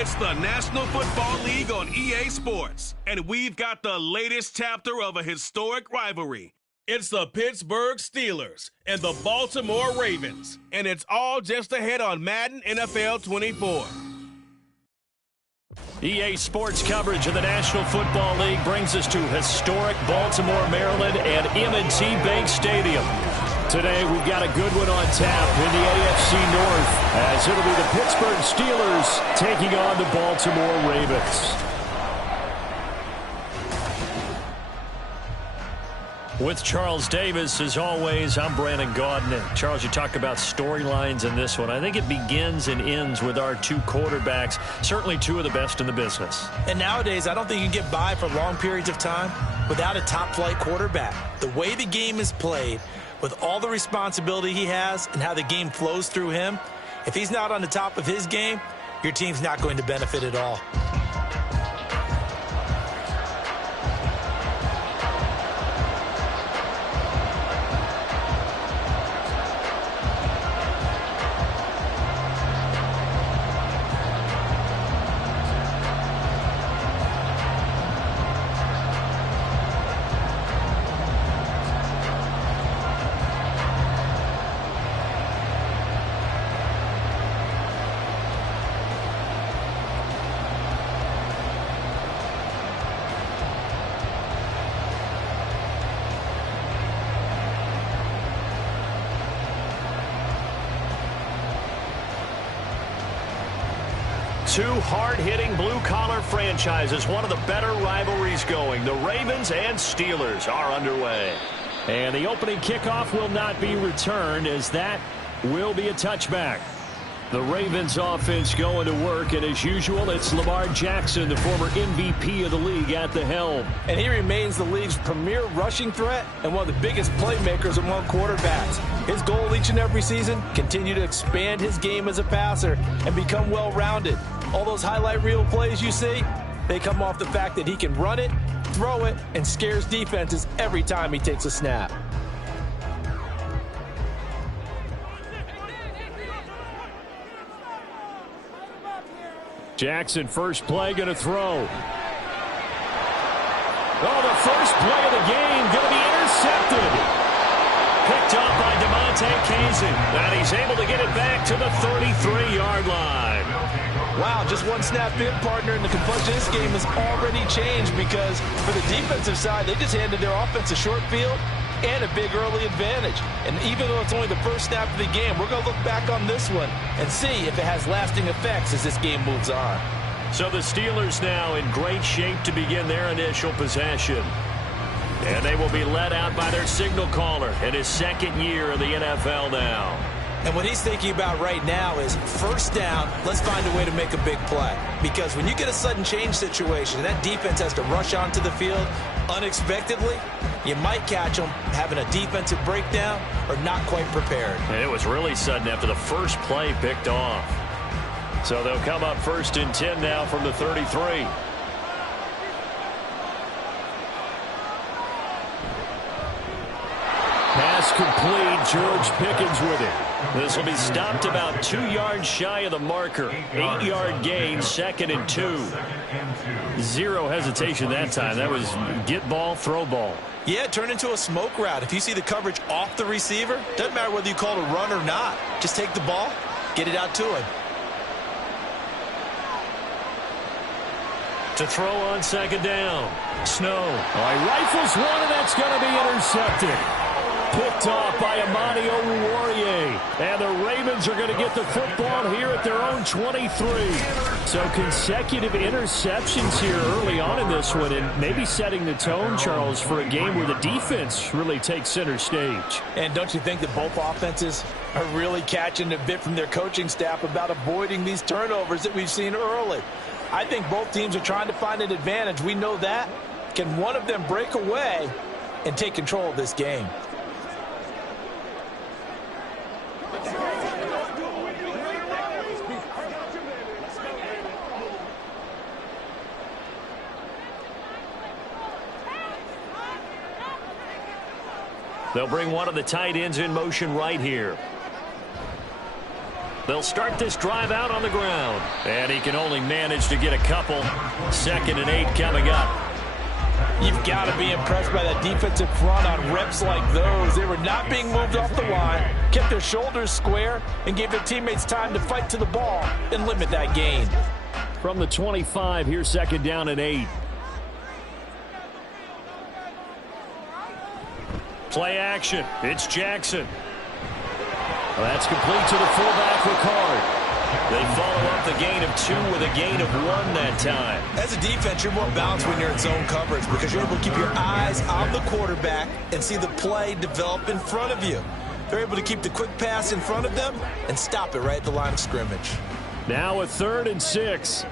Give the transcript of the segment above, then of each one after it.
It's the National Football League on EA Sports, and we've got the latest chapter of a historic rivalry. It's the Pittsburgh Steelers and the Baltimore Ravens, and it's all just ahead on Madden NFL 24. EA Sports coverage of the National Football League brings us to historic Baltimore, Maryland, and M&T Bank Stadium. Today, we've got a good one on tap in the AFC North, as it'll be the Pittsburgh Steelers taking on the Baltimore Ravens. With Charles Davis, as always, I'm Brandon Gaudin. And Charles, you talk about storylines in this one. I think it begins and ends with our two quarterbacks, certainly two of the best in the business. And nowadays, I don't think you can get by for long periods of time without a top-flight quarterback. The way the game is played, with all the responsibility he has and how the game flows through him, if he's not on the top of his game, your team's not going to benefit at all. Two hard-hitting blue-collar franchises, one of the better rivalries going. The Ravens and Steelers are underway. And the opening kickoff will not be returned, as that will be a touchback. The Ravens offense going to work, and as usual, it's Lamar Jackson, the former MVP of the league, at the helm. And he remains the league's premier rushing threat and one of the biggest playmakers among quarterbacks. His goal each and every season, continue to expand his game as a passer and become well-rounded. All those highlight reel plays you see, they come off the fact that he can run it, throw it, and scares defenses every time he takes a snap. Jackson, first play, going to throw. Oh, the first play of the game going to be intercepted. Picked up by DeMonte Kazin. And he's able to get it back to the 33-yard line. Wow, just one snap in, partner, and the complexion of this game has already changed, because for the defensive side, they just handed their offense a short field and a big early advantage. And even though it's only the first snap of the game, we're going to look back on this one and see if it has lasting effects as this game moves on. So the Steelers now in great shape to begin their initial possession. And they will be led out by their signal caller in his second year in the NFL now. And what he's thinking about right now is first down, let's find a way to make a big play. Because when you get a sudden change situation, that defense has to rush onto the field unexpectedly, you might catch them having a defensive breakdown or not quite prepared. And it was really sudden after the first play picked off. So they'll come up first and 10 now from the 33. Pass complete. George Pickens with it. This will be stopped about 2 yards shy of the marker. 8-yard gain, second and 2. Zero hesitation that time. That was get ball, throw ball. Yeah, it turned into a smoke route. If you see the coverage off the receiver, doesn't matter whether you call it a run or not. Just take the ball, get it out to him. To throw on second down. Snow. Rifles one, and that's going to be intercepted. Picked off by Amani Oruwariye. And the Ravens are going to get the football here at their own 23. So consecutive interceptions here early on in this one, and maybe setting the tone, Charles, for a game where the defense really takes center stage. And don't you think that both offenses are really catching a bit from their coaching staff about avoiding these turnovers that we've seen early? I think both teams are trying to find an advantage. We know that. Can one of them break away and take control of this game? They'll bring one of the tight ends in motion right here. They'll start this drive out on the ground. And he can only manage to get a couple. 2nd and 8 coming up. You've got to be impressed by that defensive front on reps like those. They were not being moved off the line, kept their shoulders square, and gave their teammates time to fight to the ball and limit that gain. From the 25, here's 2nd down and 8. Play action. It's Jackson. That's complete to the fullback, Ricard. They follow up the gain of 2 with a gain of 1 that time. As a defense, you're more balanced when you're in zone coverage because you're able to keep your eyes on the quarterback and see the play develop in front of you. They're able to keep the quick pass in front of them and stop it right at the line of scrimmage. Now a 3rd and 6.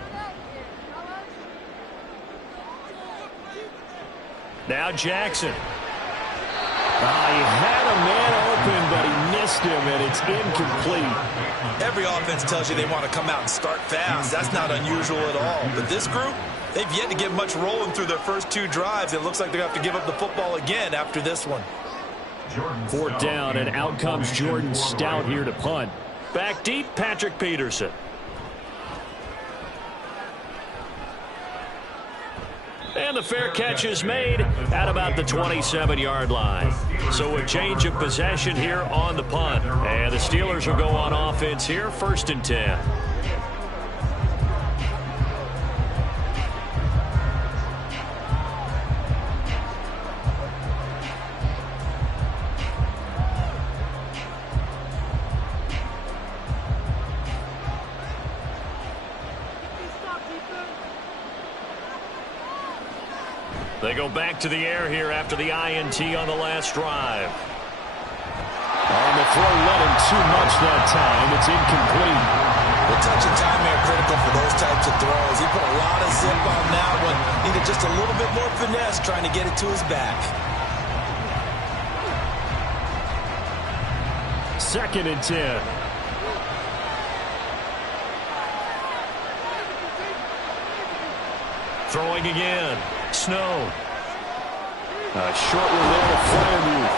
Now Jackson. He had a man open, but he missed him, and it's incomplete. Every offense tells you they want to come out and start fast. That's not unusual at all. But this group, they've yet to get much rolling through their first 2 drives. It looks like they're going to have to give up the football again after this one. 4th down, and out comes Jordan Stout here to punt. Back deep, Patrick Peterson. And the fair catch is made at about the 27-yard line. So a change of possession here on the punt. And the Steelers will go on offense here, 1st and 10. They go back to the air here after the INT on the last drive. And the throw led him too much that time. It's incomplete. The touch and timing are critical for those types of throws. He put a lot of zip on that one. Needed just a little bit more finesse trying to get it to his back. 2nd and 10. Throwing again. Snow. A short one there to Freiermuth.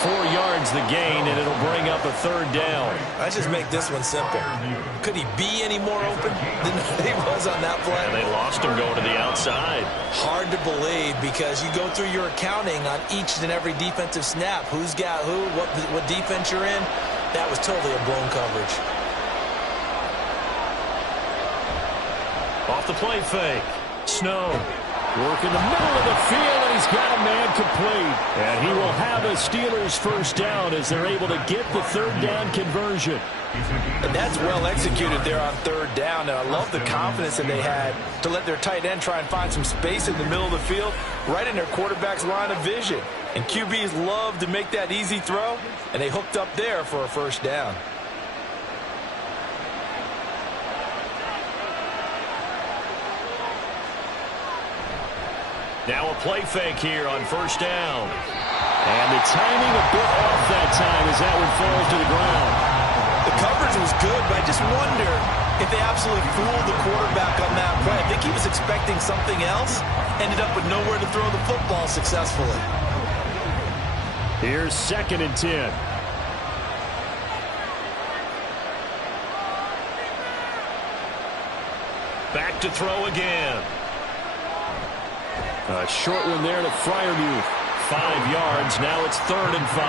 4 yards the gain, and it'll bring up a 3rd down. I just make this one simple. Could he be any more open than he was on that play? And they lost him going to the outside. Hard to believe because you go through your accounting on each and every defensive snap. Who's got who, what defense you're in. That was totally a blown coverage. Off the play fake. Snow. Work in the middle of the field, and he's got a man complete. And he will have a Steelers 1st down as they're able to get the 3rd down conversion. And that's well executed there on 3rd down. And I love the confidence that they had to let their tight end try and find some space in the middle of the field, right in their quarterback's line of vision. And QBs love to make that easy throw, and they hooked up there for a 1st down. Now a play fake here on 1st down. And the timing a bit off that time as that one falls to the ground. The coverage was good, but I just wonder if they absolutely fooled the quarterback on that play. I think he was expecting something else. Ended up with nowhere to throw the football successfully. Here's 2nd and 10. Back to throw again. A short one there to Freiermuth. 5 yards. Now it's 3rd and 5.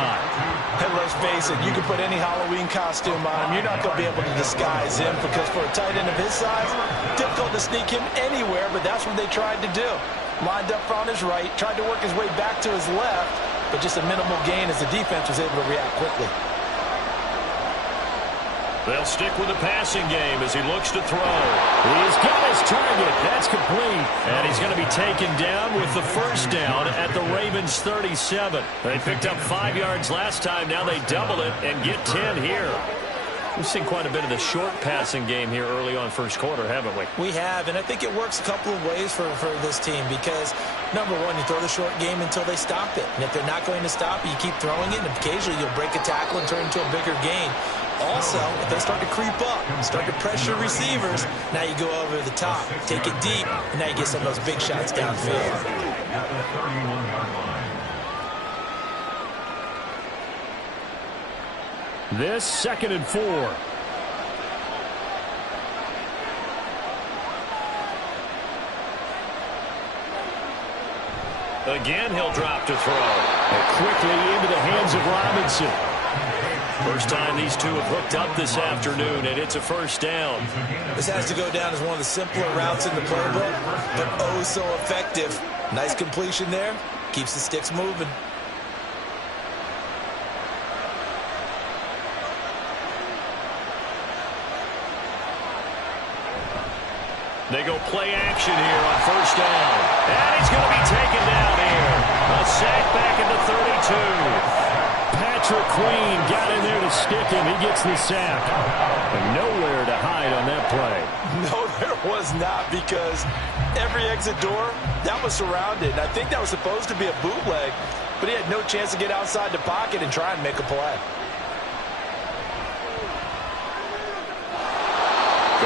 Hey, let's face it. You can put any Halloween costume on him. You're not going to be able to disguise him because for a tight end of his size, difficult to sneak him anywhere, but that's what they tried to do. Lined up on his right, tried to work his way back to his left, but just a minimal gain as the defense was able to react quickly. They'll stick with the passing game as he looks to throw. He's got his target. That's complete. And he's going to be taken down with the 1st down at the Ravens 37. They picked up 5 yards last time. Now they double it and get 10 here. We've seen quite a bit of the short passing game here early on 1st quarter, haven't we? We have, and I think it works a couple of ways for this team because, number one, you throw the short game until they stop it. And if they're not going to stop it, you keep throwing it, and occasionally you'll break a tackle and turn into a bigger gain. Also, if they start to creep up, start to pressure receivers, now you go over the top, take it deep, and now you get some of those big shots downfield. This 2nd and 4. Again, he'll drop to throw. And quickly into the hands of Robinson. First time these two have hooked up this afternoon, and it's a first down. This has to go down as one of the simpler routes in the playbook, but oh so effective. Nice completion there. Keeps the sticks moving. They go play action here on first down. And he's going to be taken down here. A sack back at the 32. Patrick Queen got in there to stick him. He gets the sack. And nowhere to hide on that play. No, there was not, because every exit door, that was surrounded. I think that was supposed to be a bootleg, but he had no chance to get outside the pocket and try and make a play.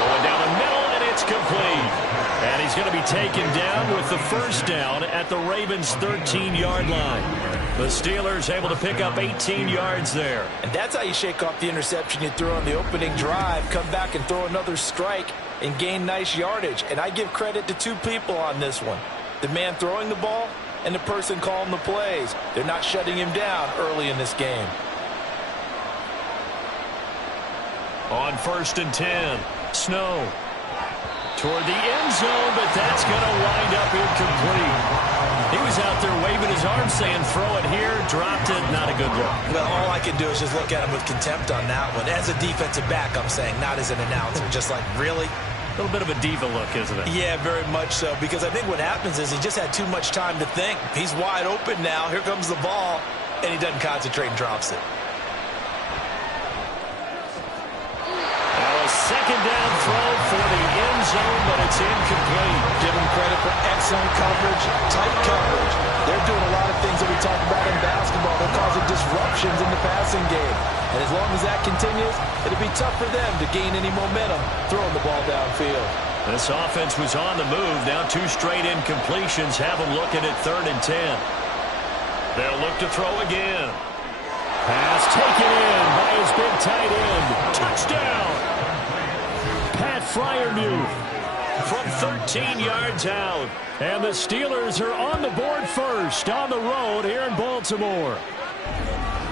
Going down the middle, and it's complete. And he's going to be taken down with the first down at the Ravens' 13-yard line. The Steelers able to pick up 18 yards there. And that's how you shake off the interception you threw on the opening drive, come back and throw another strike and gain nice yardage. And I give credit to two people on this one. The man throwing the ball and the person calling the plays. They're not shutting him down early in this game. On 1st and 10, Snow toward the end zone, but that's going to wind up incomplete. He was out there waving his arms saying, throw it here, dropped it, not a good look. Well, all I can do is just look at him with contempt on that one. As a defensive back, I'm saying, not as an announcer. Just like, really? A little bit of a diva look, isn't it? Yeah, very much so, because I think what happens is he just had too much time to think. He's wide open now. Here comes the ball, and he doesn't concentrate and drops it. Second down throw for the end zone, but it's incomplete. Give him credit for excellent coverage, tight coverage. They're doing a lot of things that we talk about in basketball. They're causing disruptions in the passing game. And as long as that continues, it'll be tough for them to gain any momentum throwing the ball downfield. This offense was on the move. Now 2 straight incompletions have them looking at 3rd and 10. They'll look to throw again. Pass taken in by his big tight end. Touchdown! Freiermuth from 13 yards out. And the Steelers are on the board first on the road here in Baltimore.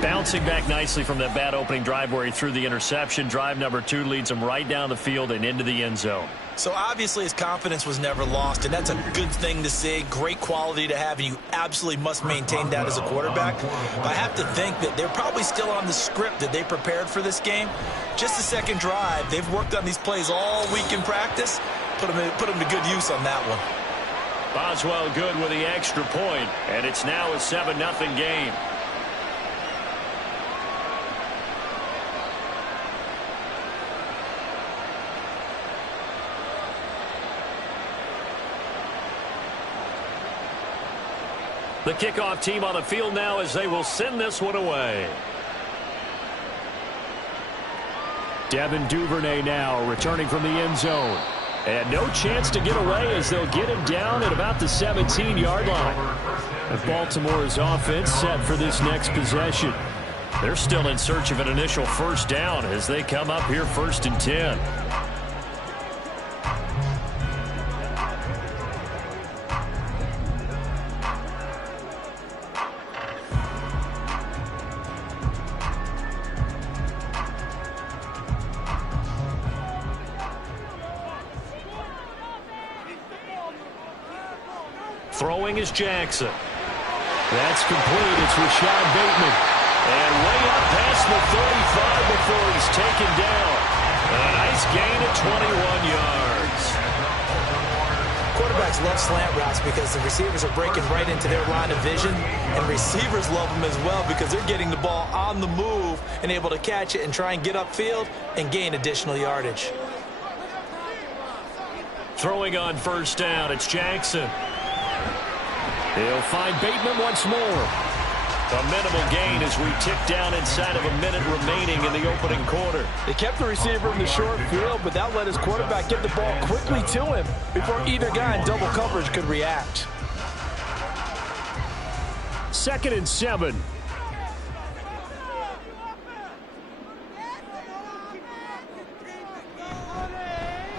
Bouncing back nicely from that bad opening drive where he threw the interception. Drive number 2 leads him right down the field and into the end zone. So obviously his confidence was never lost, and that's a good thing to see. Great quality to have, and you absolutely must maintain that as a quarterback. But I have to think that they're probably still on the script that they prepared for this game. Just the second drive. They've worked on these plays all week in practice. Put them to good use on that one. Boswell good with the extra point, and it's now a 7-0 game. The kickoff team on the field now as they will send this one away. Devin Duvernay now returning from the end zone. And no chance to get away as they'll get him down at about the 17-yard line. And Baltimore's offense set for this next possession. They're still in search of an initial first down as they come up here 1st and 10. Throwing is Jackson. That's complete. It's Rashad Bateman. And way up past the 35 before he's taken down. A nice gain of 21 yards. Quarterbacks love slant routes because the receivers are breaking right into their line of vision. And receivers love them as well because they're getting the ball on the move and able to catch it and try and get upfield and gain additional yardage. Throwing on first down, it's Jackson. He'll find Bateman once more. A minimal gain as we tick down inside of a minute remaining in the opening quarter. They kept the receiver in the short field, but that let his quarterback get the ball quickly to him before either guy in double coverage could react. 2nd and 7.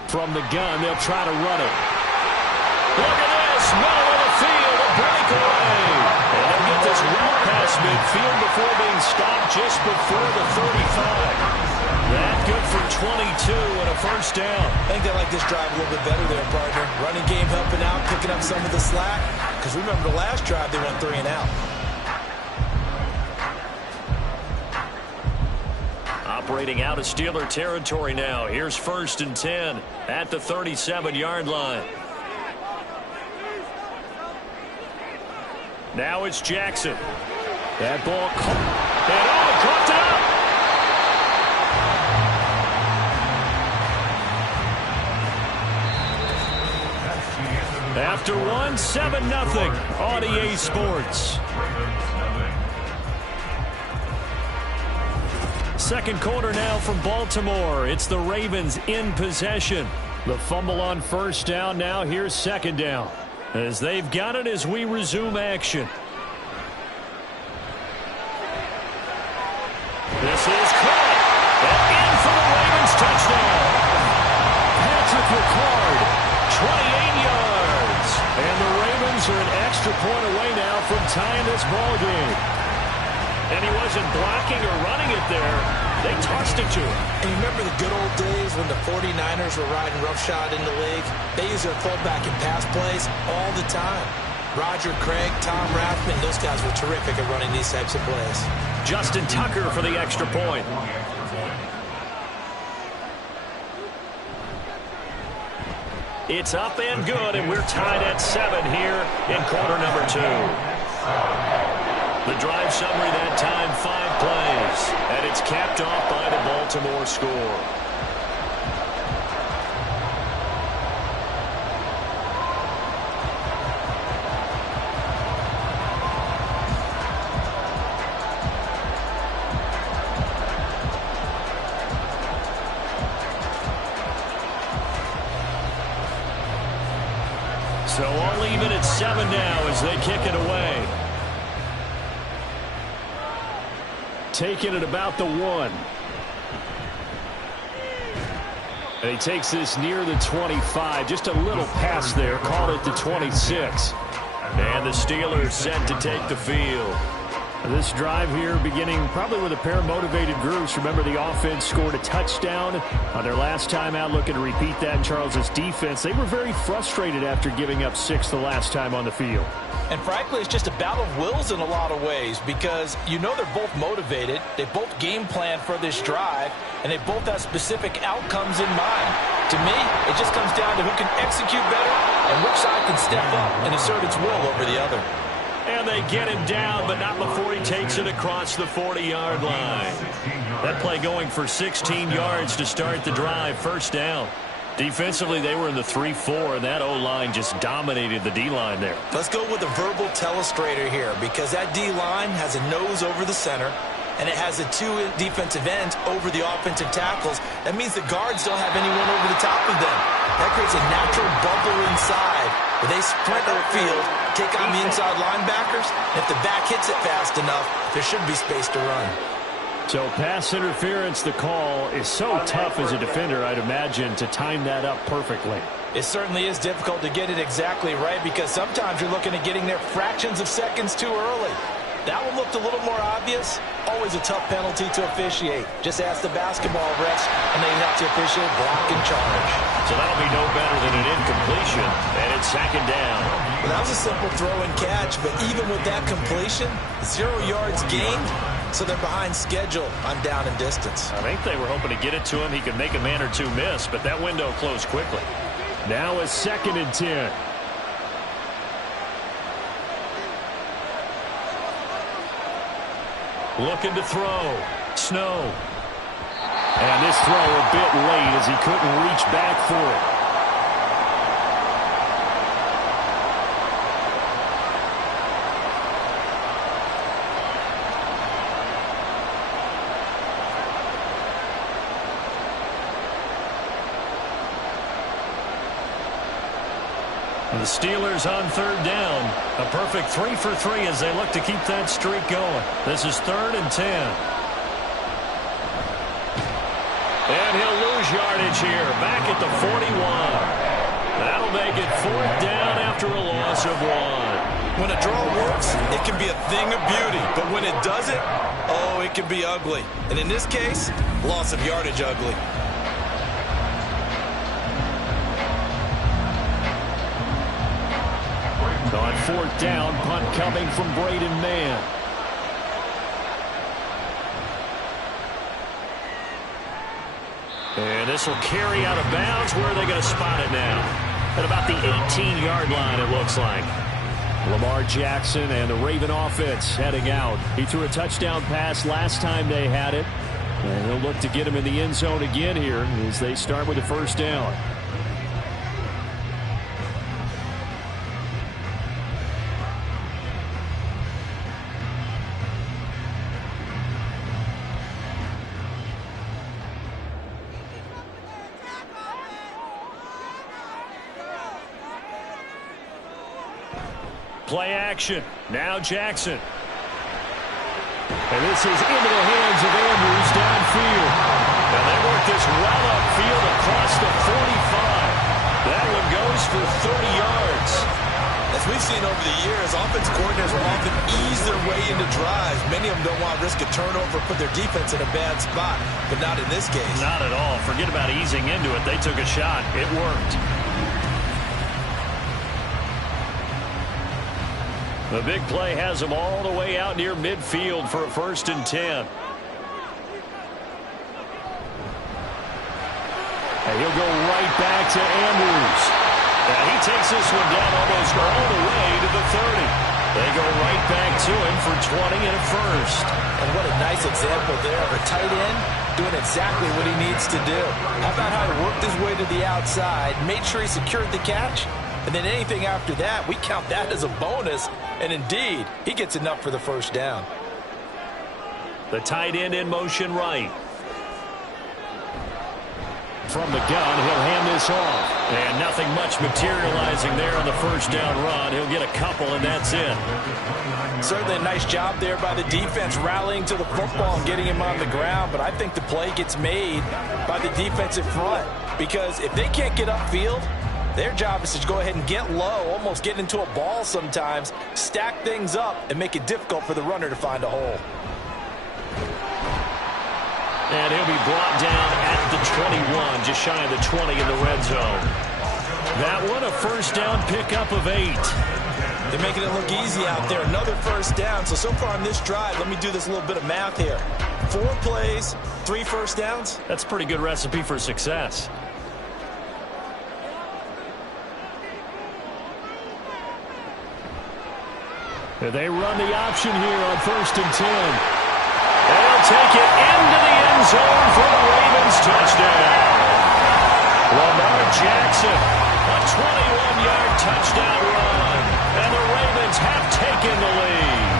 From the gun, they'll try to run it. Look at this, middle of the field, a breakaway. across midfield before being stopped just before the 35. That good for 22 and a first down. I think they like this drive a little bit better there, partner. Running game helping out, picking up some of the slack. Because remember the last drive, they went 3 and out. Operating out of Steeler territory now. Here's 1st and 10 at the 37-yard line. Now it's Jackson. That ball caught. And dropped it up. After 7-0 on EA Sports. Second quarter now from Baltimore. It's the Ravens in possession. The fumble on first down. Now here's second down. As they've got it as we resume action. This is caught. And in for the Ravens touchdown. Patrick Ricard, 28 yards. And the Ravens are an extra point away now from tying this ball game. And he wasn't blocking or running it there. They tossed it to him. And you remember the good old days when the 49ers were riding roughshod in the league? They used their fullback in pass plays all the time. Roger Craig, Tom Rathman, those guys were terrific at running these types of plays. Justin Tucker for the extra point. It's up and good, and we're tied at 7 here in quarter number 2. The drive summary that time, 5 plays, and it's capped off by the Baltimore score. So all even at 7 now as they kick it away. Taking it about the 1. And he takes this near the 25. Just a little pass there. Called it the 26. And the Steelers set to take the field. This drive here beginning probably with a pair of motivated groups. Remember, the offense scored a touchdown on their last time out, looking to repeat that in Charles's defense. They were very frustrated after giving up 6 the last time on the field. And frankly, it's just a battle of wills in a lot of ways because you know they're both motivated. They both game plan for this drive, and they both have specific outcomes in mind. To me, it just comes down to who can execute better and which side can step up and assert its will over the other. And they get him down, but not before he takes it across the 40-yard line. That play going for 16 yards to start the drive. First down. Defensively, they were in the 3-4, and that O-line just dominated the D-line there. Let's go with a verbal telestrator here because that D-line has a nose over the center, and it has the 2 defensive ends over the offensive tackles. That means the guards don't have anyone over the top of them. That creates a natural bubble inside where they sprint upfield, take on the inside linebackers. If the back hits it fast enough, there should be space to run. So pass interference, the call is so tough as a defender, I'd imagine, to time that up perfectly. It certainly is difficult to get it exactly right because sometimes you're looking at getting there fractions of seconds too early. That one looked a little more obvious. Always a tough penalty to officiate. Just ask the basketball refs, and they have to officiate block and charge. So that'll be no better than an incompletion, and it's 2nd down. Well, that was a simple throw and catch, but even with that completion, 0 yards gained, so they're behind schedule on down and distance. I think they were hoping to get it to him. He could make a man or 2 miss, but that window closed quickly. Now it's 2nd and 10. Looking to throw. Snow. And this throw a bit late as he couldn't reach back for it. The Steelers on 3rd down. A perfect 3 for 3 as they look to keep that streak going. This is 3rd and 10. And he'll lose yardage here. Back at the 41. That'll make it 4th down after a loss of 1. When a draw works, it can be a thing of beauty. But when it doesn't, oh, it can be ugly. And in this case, loss of yardage ugly. On 4th down, punt coming from Braden Mann. And this will carry out of bounds. Where are they going to spot it now? At about the 18-yard line, it looks like. Lamar Jackson and the Raven offense heading out. He threw a touchdown pass last time they had it. And he'll look to get him in the end zone again here as they start with the first down. Play action. Now Jackson. And this is into the hands of Andrews downfield. And they work this well upfield across the 45. That one goes for 30 yards. As we've seen over the years, offense coordinators will often ease their way into drives. Many of them don't want to risk a turnover, put their defense in a bad spot, but not in this case. Not at all. Forget about easing into it. They took a shot. It worked. The big play has him all the way out near midfield for a 1st and 10. And he'll go right back to Andrews. And he takes this one down almost all the way to the 30. They go right back to him for 20 and a 1st. And what a nice example there of a tight end doing exactly what he needs to do. How about how he worked his way to the outside, made sure he secured the catch, and then anything after that, we count that as a bonus. And indeed, he gets enough for the 1st down. The tight end in motion right. From the gun, he'll hand this off. And nothing much materializing there on the 1st down run. He'll get a couple, and that's it. Certainly a nice job there by the defense rallying to the football and getting him on the ground. But I think the play gets made by the defensive front. Because if they can't get upfield, their job is to go ahead and get low, almost get into a ball sometimes, stack things up, and make it difficult for the runner to find a hole. And he'll be brought down at the 21, just shy of the 20 in the red zone. That one, a 1st down pickup of 8. They're making it look easy out there. Another 1st down. So far on this drive, let me do this little bit of math here. 4 plays, 3 1st downs. That's a pretty good recipe for success. They run the option here on 1st and 10. They'll take it into the end zone for the Ravens touchdown. Lamar Jackson, a 21-yard touchdown run. And the Ravens have taken the lead.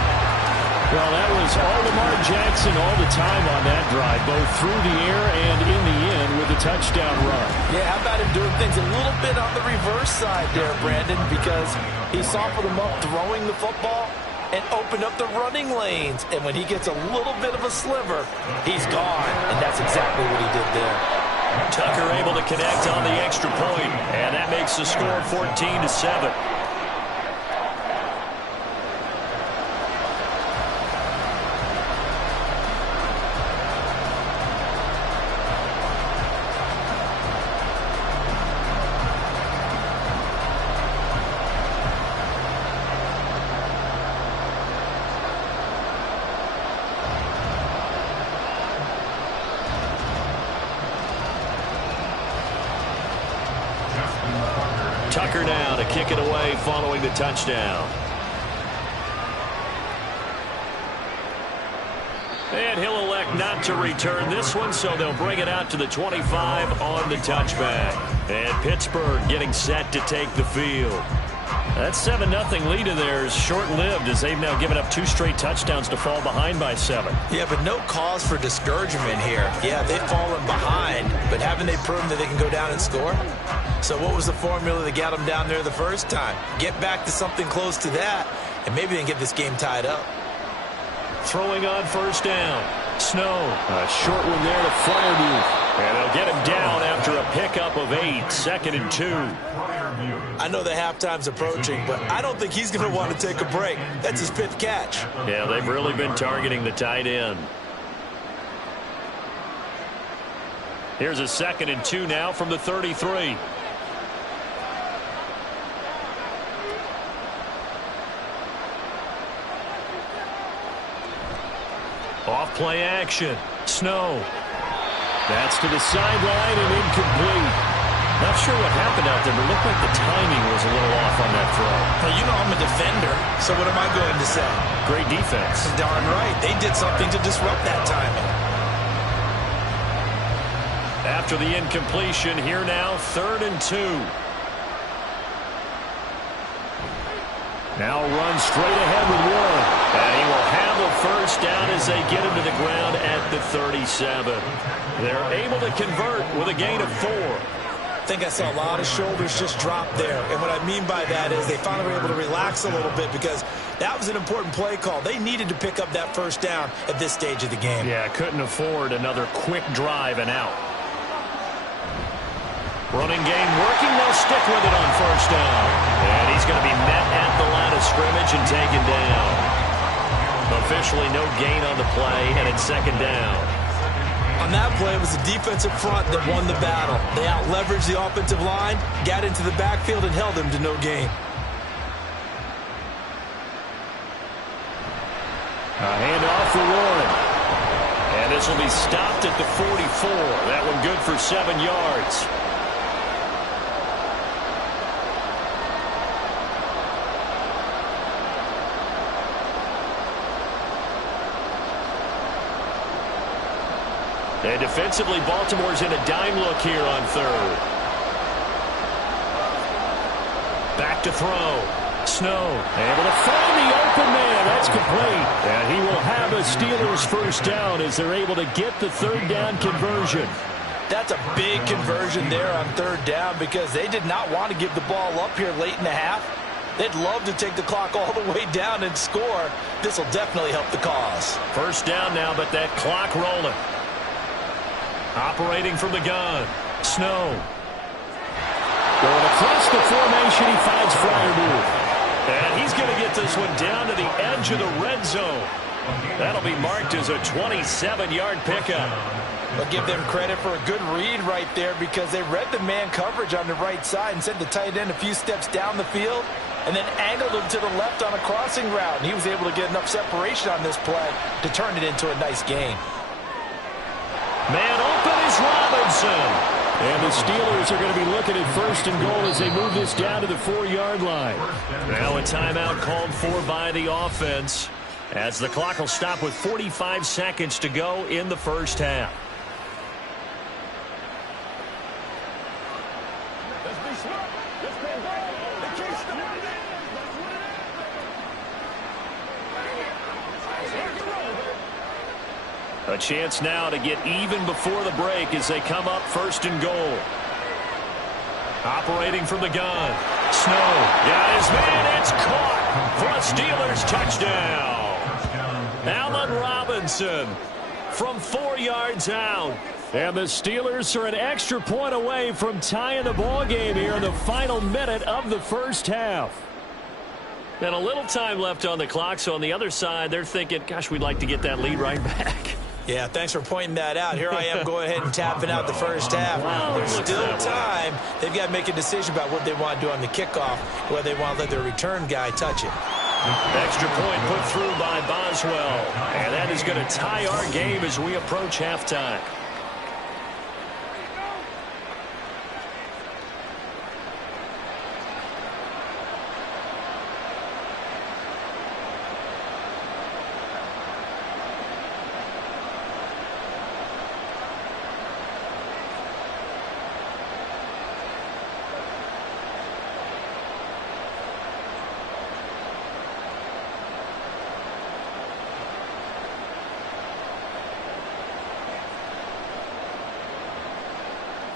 Well, that was all Lamar Jackson all the time on that drive, both through the air and in the end with a touchdown run. Yeah, how about him doing things a little bit on the reverse side there, Brandon, because he softened them up throwing the football and opened up the running lanes. And when he gets a little bit of a sliver, he's gone. And that's exactly what he did there. Tucker able to connect on the extra point, and that makes the score 14-7. Tucker now to kick it away following the touchdown. And he'll elect not to return this one, so they'll bring it out to the 25 on the touchback. And Pittsburgh getting set to take the field. That 7-0 lead of theirs short-lived as they've now given up 2 straight touchdowns to fall behind by 7. Yeah, but no cause for discouragement here. Yeah, they've fallen behind, but haven't they proven that they can go down and score? So what was the formula that got them down there the first time? Get back to something close to that, and maybe they can get this game tied up. Throwing on 1st down. Snow, a short one there to Fryermuth. And they'll get him down after a pickup of 8, 2nd and 2. I know the halftime's approaching, but I don't think he's going to want to take a break. That's his 5th catch. Yeah, they've really been targeting the tight end. Here's a 2nd and 2 now from the 33. Off play action. Snow. That's to the sideline and incomplete. Not sure what happened out there, but it looked like the timing was a little off on that throw. Well, you know I'm a defender, so what am I going to say? Great defense. Darn right. They did something to disrupt that timing. After the incompletion, here now, 3rd and 2. Now runs straight ahead with one. And he will have a 1st down as they get him to the ground at the 37. They're able to convert with a gain of 4. I think I saw a lot of shoulders just drop there. And what I mean by that is they finally were able to relax a little bit because that was an important play call. They needed to pick up that 1st down at this stage of the game. Yeah, couldn't afford another quick drive and out. Running game working. They'll stick with it on 1st down. And he's going to be met at the line of scrimmage and taken down. Officially no gain on the play, and it's 2nd down. On that play, it was the defensive front that won the battle. They out-leveraged the offensive line, got into the backfield, and held them to no gain. A handoff for Warren. And this will be stopped at the 44. That one good for 7 yards. And defensively, Baltimore's in a dime look here on 3rd. Back to throw. Snow able to find the open man. That's complete. And he will have a Steelers 1st down as they're able to get the 3rd down conversion. That's a big conversion there on 3rd down because they did not want to give the ball up here late in the half. They'd love to take the clock all the way down and score. This will definitely help the cause. 1st down now, but that clock rolling. Operating from the gun. Snow. Going across the formation, he finds Freiermuth. And he's going to get this one down to the edge of the red zone. That'll be marked as a 27-yard pickup. I'll give them credit for a good read right there because they read the man coverage on the right side and sent the tight end a few steps down the field and then angled him to the left on a crossing route. And he was able to get enough separation on this play to turn it into a nice gain. Man open is Robinson. And the Steelers are going to be looking at 1st and goal as they move this down to the 4-yard line. Now a timeout called for by the offense as the clock will stop with 45 seconds to go in the 1st half. A chance now to get even before the break as they come up 1st and goal. Operating from the gun. Snow got his man. It's caught for a Steelers touchdown. Allen Robinson from 4 yards out. And the Steelers are an extra point away from tying the ball game here in the final minute of the 1st half. And a little time left on the clock, so on the other side, they're thinking, gosh, we'd like to get that lead right back. Yeah, thanks for pointing that out. Here I am going ahead and tapping out the 1st half. There's still time. They've got to make a decision about what they want to do on the kickoff, whether they want to let their return guy touch it. Extra point put through by Boswell. And that is going to tie our game as we approach halftime.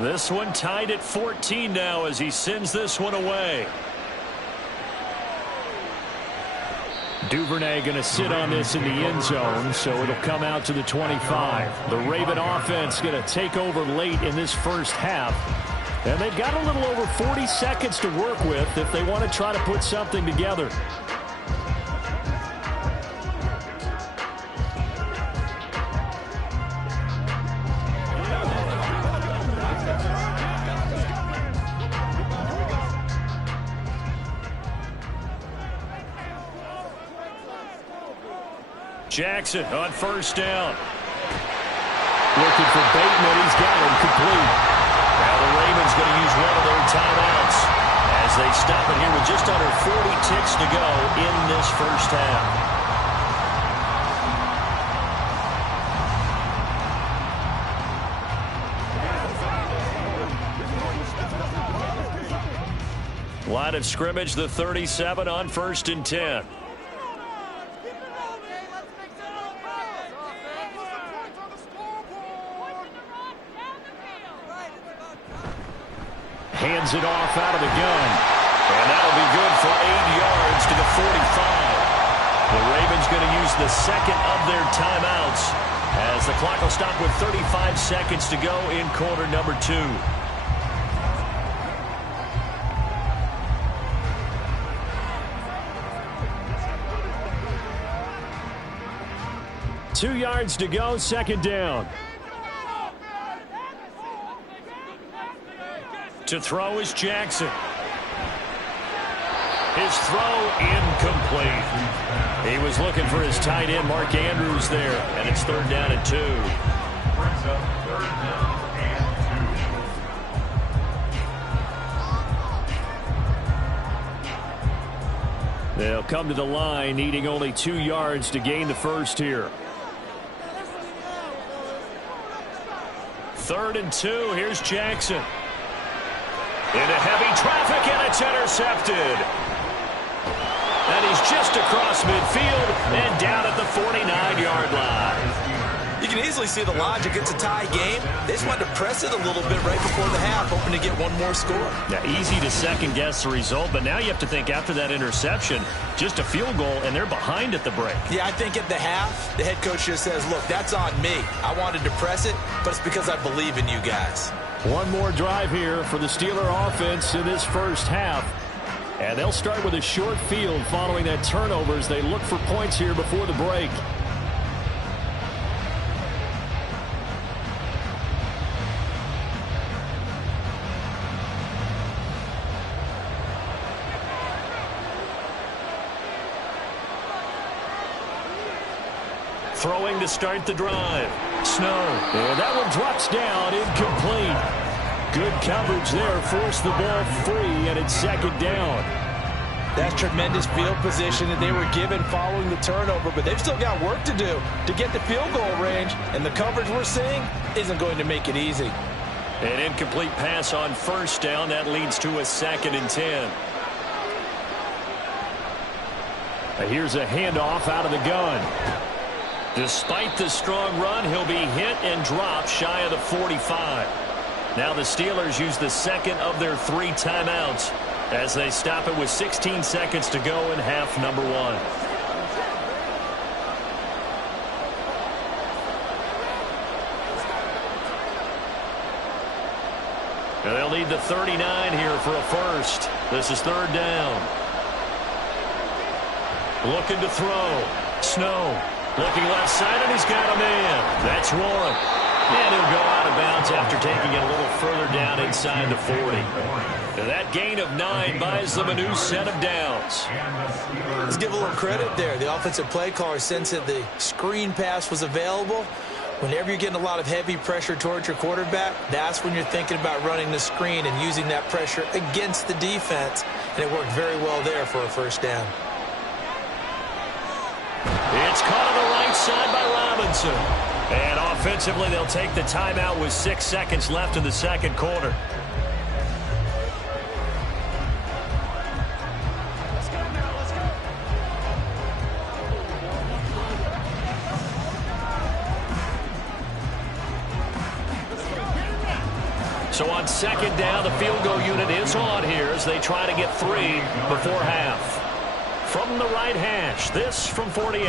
This one tied at 14 now as he sends this one away. Duvernay going to sit on this in the end zone, so it'll come out to the 25. The Raven offense going to take over late in this 1st half. And they've got a little over 40 seconds to work with if they want to try to put something together. Jackson on first down. Looking for Bateman. He's got him complete. Now the Ravens going to use one of their timeouts as they stop it here with just under 40 ticks to go in this first half. Line of scrimmage, the 37 on 1st and 10. Hands it off out of the gun. And that'll be good for 8 yards to the 45. The Ravens going to use the second of their timeouts as the clock will stop with 35 seconds to go in quarter number 2. Two yards to go, second down. To throw is Jackson. His throw incomplete. He was looking for his tight end, Mark Andrews, there. And it's 3rd down and 2. They'll come to the line, needing only 2 yards to gain the first here. 3rd and 2. Here's Jackson. Into heavy traffic, and it's intercepted. And he's just across midfield and down at the 49-yard line. You can easily see the logic. It's a tie game. They just wanted to press it a little bit right before the half, hoping to get one more score. Now, easy to second-guess the result, but now you have to think after that interception, just a field goal, and they're behind at the break. Yeah, I think at the half, the head coach just says, look, that's on me. I wanted to press it, but it's because I believe in you guys. One more drive here for the Steeler offense in this first half. And they'll start with a short field following that turnover as they look for points here before the break. Throwing to start the drive. Snow. And that one drops down, incomplete. Good coverage there, forced the ball free, and it's 2nd down. That's tremendous field position that they were given following the turnover, but they've still got work to do to get the field goal range, and the coverage we're seeing isn't going to make it easy. An incomplete pass on first down. That leads to a 2nd and 10. Here's a handoff out of the gun. Despite the strong run, he'll be hit and dropped shy of the 45. Now the Steelers use the second of their 3 timeouts as they stop it with 16 seconds to go in half number 1. And they'll need the 39 here for a first. This is 3rd down. Looking to throw. Snow. Looking left side, and he's got a man. That's Warren. And he'll go out of bounds after taking it a little further down inside the 40. And that gain of 9 buys them a new set of downs. Let's give a little credit there. The offensive play caller sensed that the screen pass was available. Whenever you're getting a lot of heavy pressure towards your quarterback, that's when you're thinking about running the screen and using that pressure against the defense. And it worked very well there for a first down. It's caught on the right side by Robinson. And offensively, they'll take the timeout with 6 seconds left in the second quarter. So on 2nd down, the field goal unit is on here as they try to get 3 before half. From the right hash, this from 48.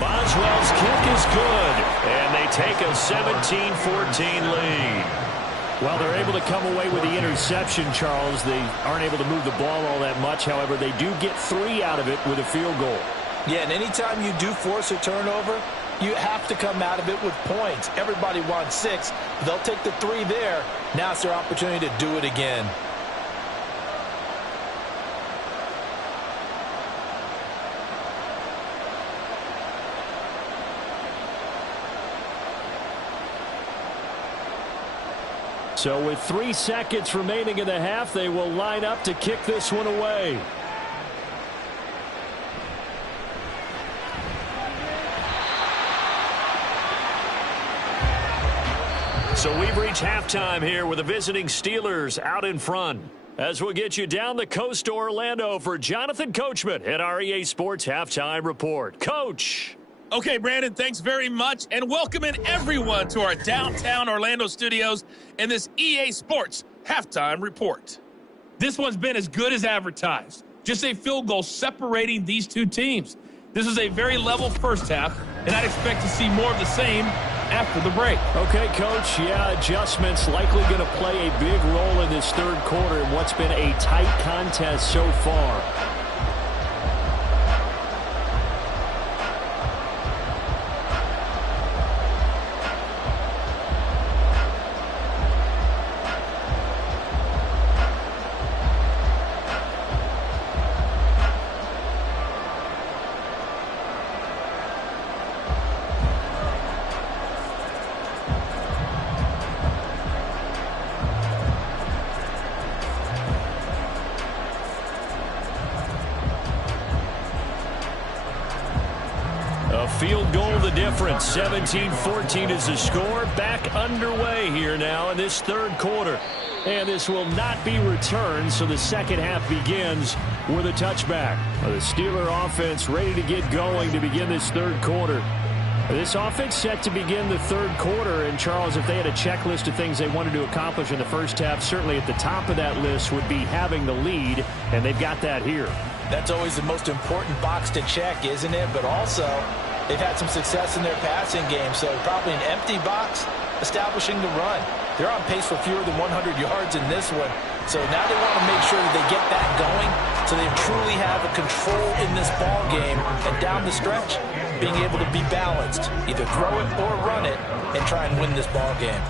Boswell's kick is good, and they take a 17-14 lead. Well, they're able to come away with the interception, Charles. They aren't able to move the ball all that much. However, they do get 3 out of it with a field goal. Yeah, and anytime you do force a turnover, you have to come out of it with points. Everybody wants 6. They'll take the 3 there. Now it's their opportunity to do it again. So with 3 seconds remaining in the half, they will line up to kick this one away. So we've reached halftime here with the visiting Steelers out in front. As we'll get you down the coast to Orlando for Jonathan Coachman at our EA Sports Halftime Report. Coach. Okay, Brandon, thanks very much, and welcome in everyone to our downtown Orlando studios and this EA Sports Halftime Report. This one's been as good as advertised. Just a field goal separating these two teams. This is a very level first half, and I'd expect to see more of the same after the break. Okay, Coach, yeah, adjustments likely going to play a big role in this third quarter in what's been a tight contest so far. Field goal the difference. 17-14 is the score. Back underway here now in this third quarter. And this will not be returned, so the second half begins with a touchback. The Steeler offense ready to get going to begin this third quarter. This offense set to begin the third quarter, and Charles, if they had a checklist of things they wanted to accomplish in the first half, certainly at the top of that list would be having the lead, and they've got that here. That's always the most important box to check, isn't it? But also, they've had some success in their passing game, so probably an empty box establishing the run. They're on pace for fewer than 100 yards in this one, so now they want to make sure that they get that going so they truly have a control in this ball game, and down the stretch, being able to be balanced, either throw it or run it, and try and win this ball game.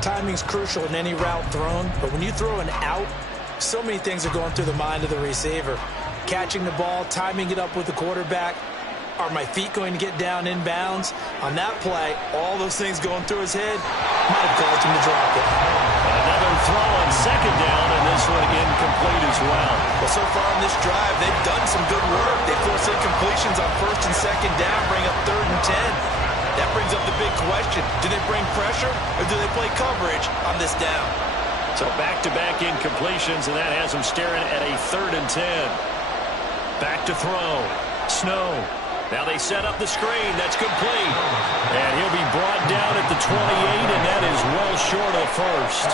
Timing's crucial in any route thrown, but when you throw an out, so many things are going through the mind of the receiver. Catching the ball, timing it up with the quarterback. Are my feet going to get down in bounds? On that play, all those things going through his head might have caused him to drop it. Another throw on second down, and this one incomplete as well. Well, so far on this drive, they've done some good work. They forced incompletions on first and second down, bring up 3rd and 10. That brings up the big question. Do they bring pressure, or do they play coverage on this down? So back-to-back incompletions, and that has them staring at a 3rd and 10. Back to throw. Snow. Now they set up the screen. That's complete. And he'll be brought down at the 28, and that is well short of first.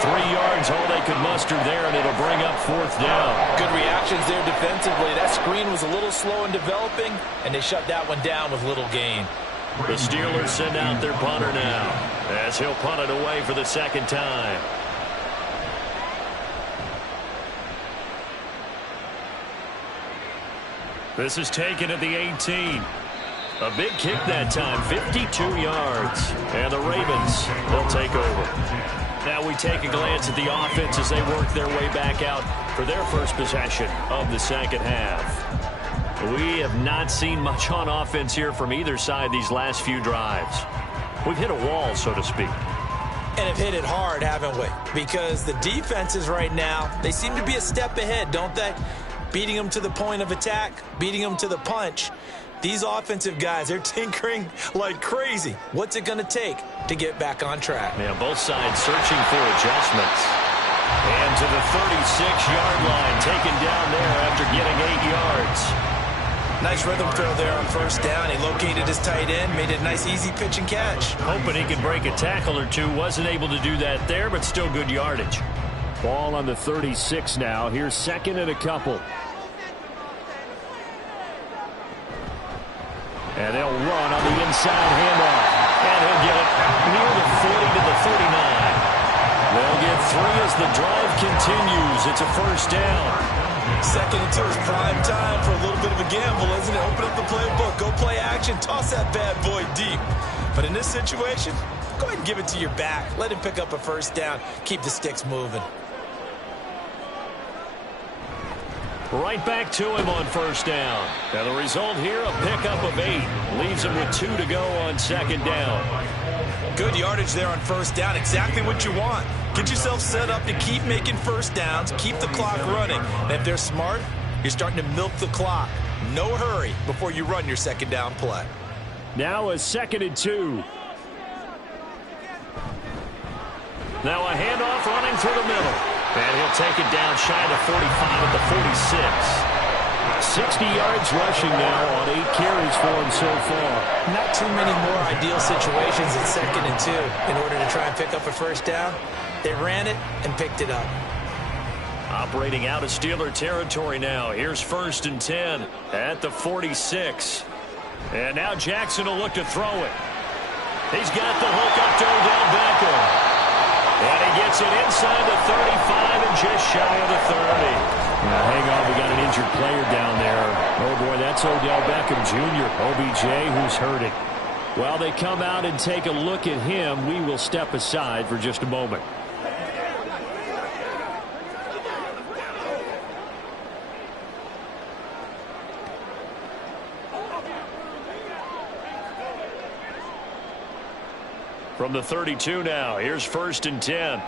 3 yards, all they could muster there, and it'll bring up 4th down. Good reactions there defensively. That screen was a little slow in developing, and they shut that one down with little gain. The Steelers send out their punter now, as he'll punt it away for the second time. This is taken at the 18. A big kick that time, 52 yards. And the Ravens, they'll take over. Now we take a glance at the offense as they work their way back out for their first possession of the second half. We have not seen much on offense here from either side these last few drives. We've hit a wall, so to speak. And have hit it hard, haven't we? Because the defenses right now, they seem to be a step ahead, don't they? Beating them to the point of attack, beating them to the punch. These offensive guys, they're tinkering like crazy. What's it going to take to get back on track? Yeah, both sides searching for adjustments. And to the 36-yard line, taken down there after getting 8 yards. Nice rhythm throw there on first down. He located his tight end, made it a nice, easy pitch and catch. Hoping he could break a tackle or two. Wasn't able to do that there, but still good yardage. Ball on the 36 now. Here's 2nd and a couple. And they'll run on the inside handoff. And he'll get it near the 40 to the 39. They'll get 3 as the drive continues. It's a first down. 2nd and 2 is prime time for a little bit of a gamble, isn't it? Open up the playbook, go play action, toss that bad boy deep. But in this situation, go ahead and give it to your back. Let him pick up a first down. Keep the sticks moving. Right back to him on first down. And the result here, a pickup of 8. Leaves him with 2 to go on 2nd down. Good yardage there on first down. Exactly what you want. Get yourself set up to keep making first downs, keep the clock running. And if they're smart, you're starting to milk the clock. No hurry before you run your 2nd down play. Now a 2nd and 2. Now a handoff running through the middle. And he'll take it down shy of the 45 at the 46. 60 yards rushing now on 8 carries for him so far. Not too many more ideal situations at 2nd and 2 in order to try and pick up a first down. They ran it and picked it up. Operating out of Steeler territory now. Here's 1st and 10 at the 46. And now Jackson will look to throw it. He's got the hook up to Odell Beckham. And he gets it inside the 35 and just shy of the 30. Now, hang on, we got an injured player down there. Oh, boy, that's Odell Beckham Jr., OBJ, who's hurting. While they come out and take a look at him, we will step aside for just a moment. From the 32 now, here's 1st and 10.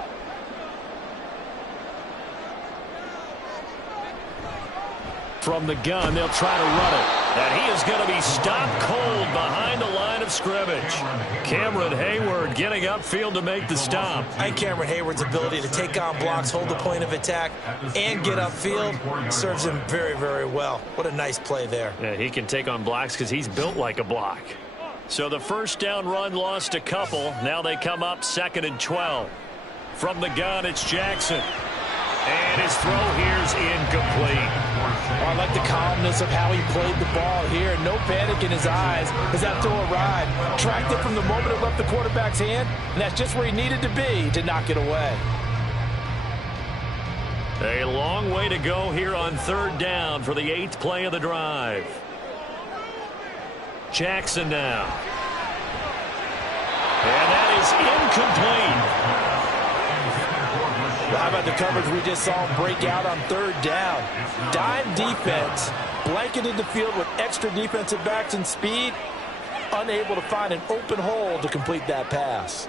From the gun, they'll try to run it. And he is going to be stopped cold behind the line of scrimmage. Cameron Hayward getting upfield to make the stop. And Cameron Hayward's ability to take on blocks, hold the point of attack, and get upfield serves him very, very well. What a nice play there. Yeah, he can take on blocks because he's built like a block. So the first down run lost a couple. Now they come up 2nd and 12. From the gun, it's Jackson. And his throw here's incomplete. I like the calmness of how he played the ball here. No panic in his eyes as that throw arrived. Tracked it from the moment it left the quarterback's hand, and that's just where he needed to be to knock it away. A long way to go here on 3rd down for the 8th play of the drive. Jackson now. And that is incomplete. How about the coverage we just saw him break out on 3rd down? Dime defense, blanketed the field with extra defensive backs and speed, unable to find an open hole to complete that pass.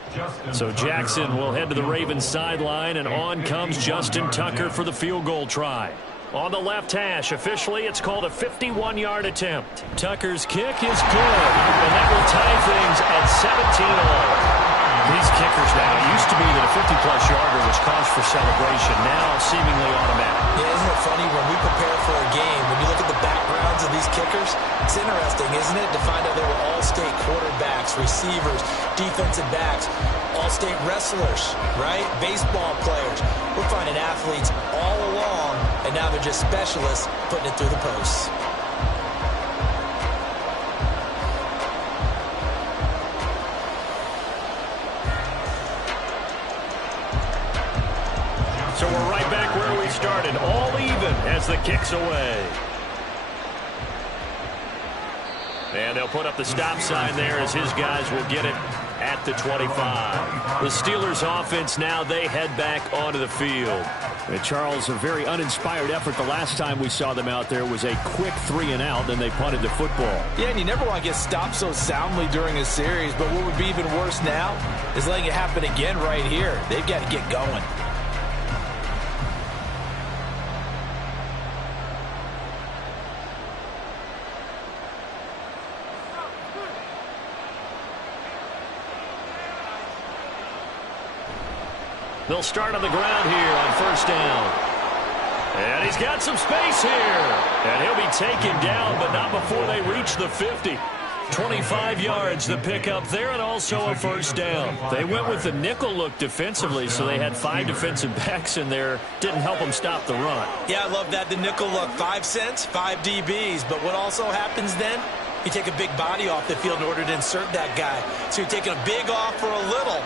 So Jackson will head to the Ravens sideline, and on comes Justin Tucker for the field goal try. On the left hash, officially, it's called a 51-yard attempt. Tucker's kick is good, and that will tie things at 17-all. These kickers now, it used to be that a 50-plus yarder was cause for celebration. Now, seemingly automatic. Yeah, isn't it funny when we prepare for a game, when you look at the backgrounds of these kickers, it's interesting, isn't it, to find out they were all-state quarterbacks, receivers, defensive backs, all-state wrestlers, right? Baseball players. We're finding athletes all along, and now they're just specialists putting it through the posts. So we're right back where we started, all even as the kick's away. And they'll put up the stop sign there as his guys will get it at the 25. The Steelers offense now, they head back onto the field. And Charles, a very uninspired effort. The last time we saw them out there was a quick 3-and-out, then they punted the football. Yeah, and you never want to get stopped so soundly during a series, but what would be even worse now is letting it happen again right here. They've got to get going. They'll start on the ground here on 1st down. And he's got some space here. And he'll be taken down, but not before they reach the 50. 25 yards the pickup there, and also a 1st down. They went with the nickel look defensively, so they had 5 defensive backs in there. Didn't help them stop the run. Yeah, I love that. The nickel look, 5 cents, 5 DBs. But what also happens then? You take a big body off the field in order to insert that guy. So you're taking a big off for a little.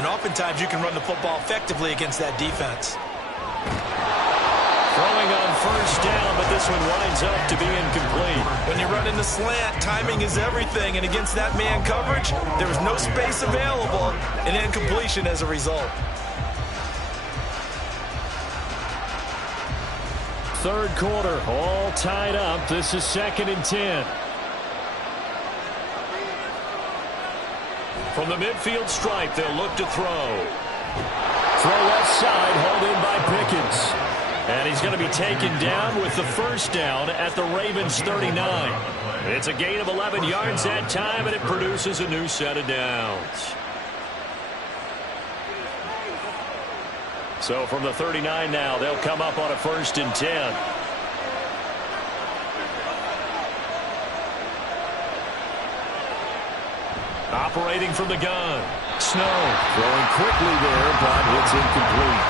and oftentimes you can run the football effectively against that defense. Throwing on first down, but this one winds up to be incomplete. When you run in the slant, timing is everything, and against that man coverage, there was no space available, and incompletion as a result. Third quarter, all tied up. This is 2nd and 10. From the midfield stripe, they'll look to throw. Throw left side, held in by Pickens. And he's going to be taken down with the first down at the Ravens' 39. It's a gain of 11 yards that time, and it produces a new set of downs. So from the 39 now, they'll come up on a 1st and 10. Operating from the gun. Snow throwing quickly there, but it's incomplete.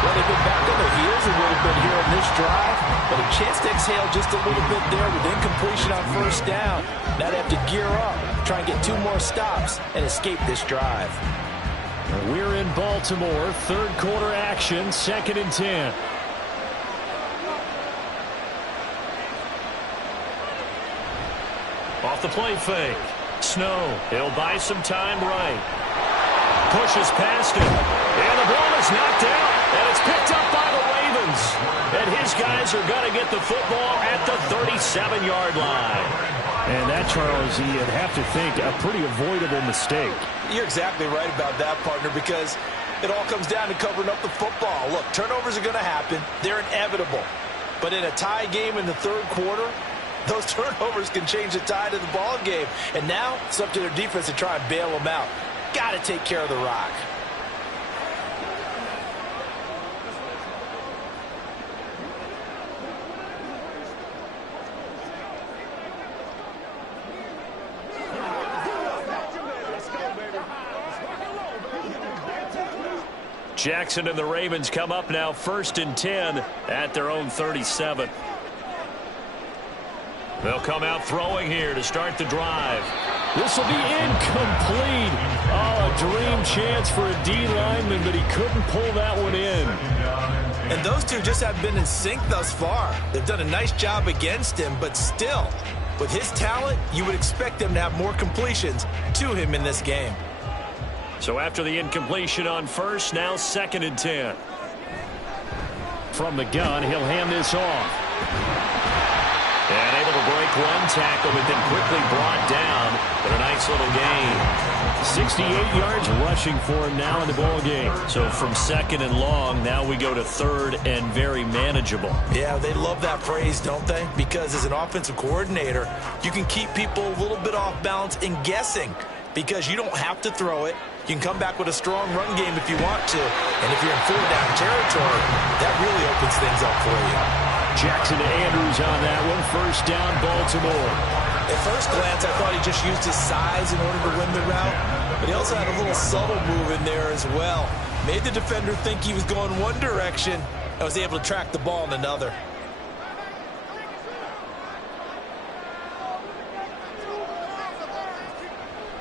Well, they've been back on their heels a little bit here in this drive, but a chance to exhale just a little bit there with incompletion on first down. Now they have to gear up, try and get 2 more stops, and escape this drive. We're in Baltimore, third quarter action, 2nd and 10. Off the play fake. Snow, he'll buy some time right. Pushes past him, and the ball is knocked out, and it's picked up by the Ravens. And his guys are going to get the football at the 37-yard line. And that, Charles, you'd have to think a pretty avoidable mistake. You're exactly right about that, partner, because it all comes down to covering up the football. Look, turnovers are going to happen. They're inevitable. But in a tie game in the third quarter, those turnovers can change the tide of the ball game. And now it's up to their defense to try and bail them out. Got to take care of the rock. Jackson and the Ravens come up now 1st and 10 at their own 37. They'll come out throwing here to start the drive. This will be incomplete. Oh, a dream chance for a D lineman, but he couldn't pull that one in. And those two just have been in sync thus far. They've done a nice job against him, but still, with his talent, you would expect them to have more completions to him in this game. So after the incompletion on first, now 2nd and 10. From the gun, he'll hand this off. And able to break one tackle, but then quickly brought down. But a nice little gain. 68 yards rushing for him now in the ball game. So from 2nd and long, now we go to 3rd and very manageable. Yeah, they love that phrase, don't they? Because as an offensive coordinator, you can keep people a little bit off balance and guessing. Because you don't have to throw it. You can come back with a strong run game if you want to. And if you're in 4-down territory, that really opens things up for you. Jackson to Andrews on that one. First down, Baltimore. At first glance, I thought he just used his size in order to win the route. But he also had a little subtle move in there as well. Made the defender think he was going one direction. I was able to track the ball in another.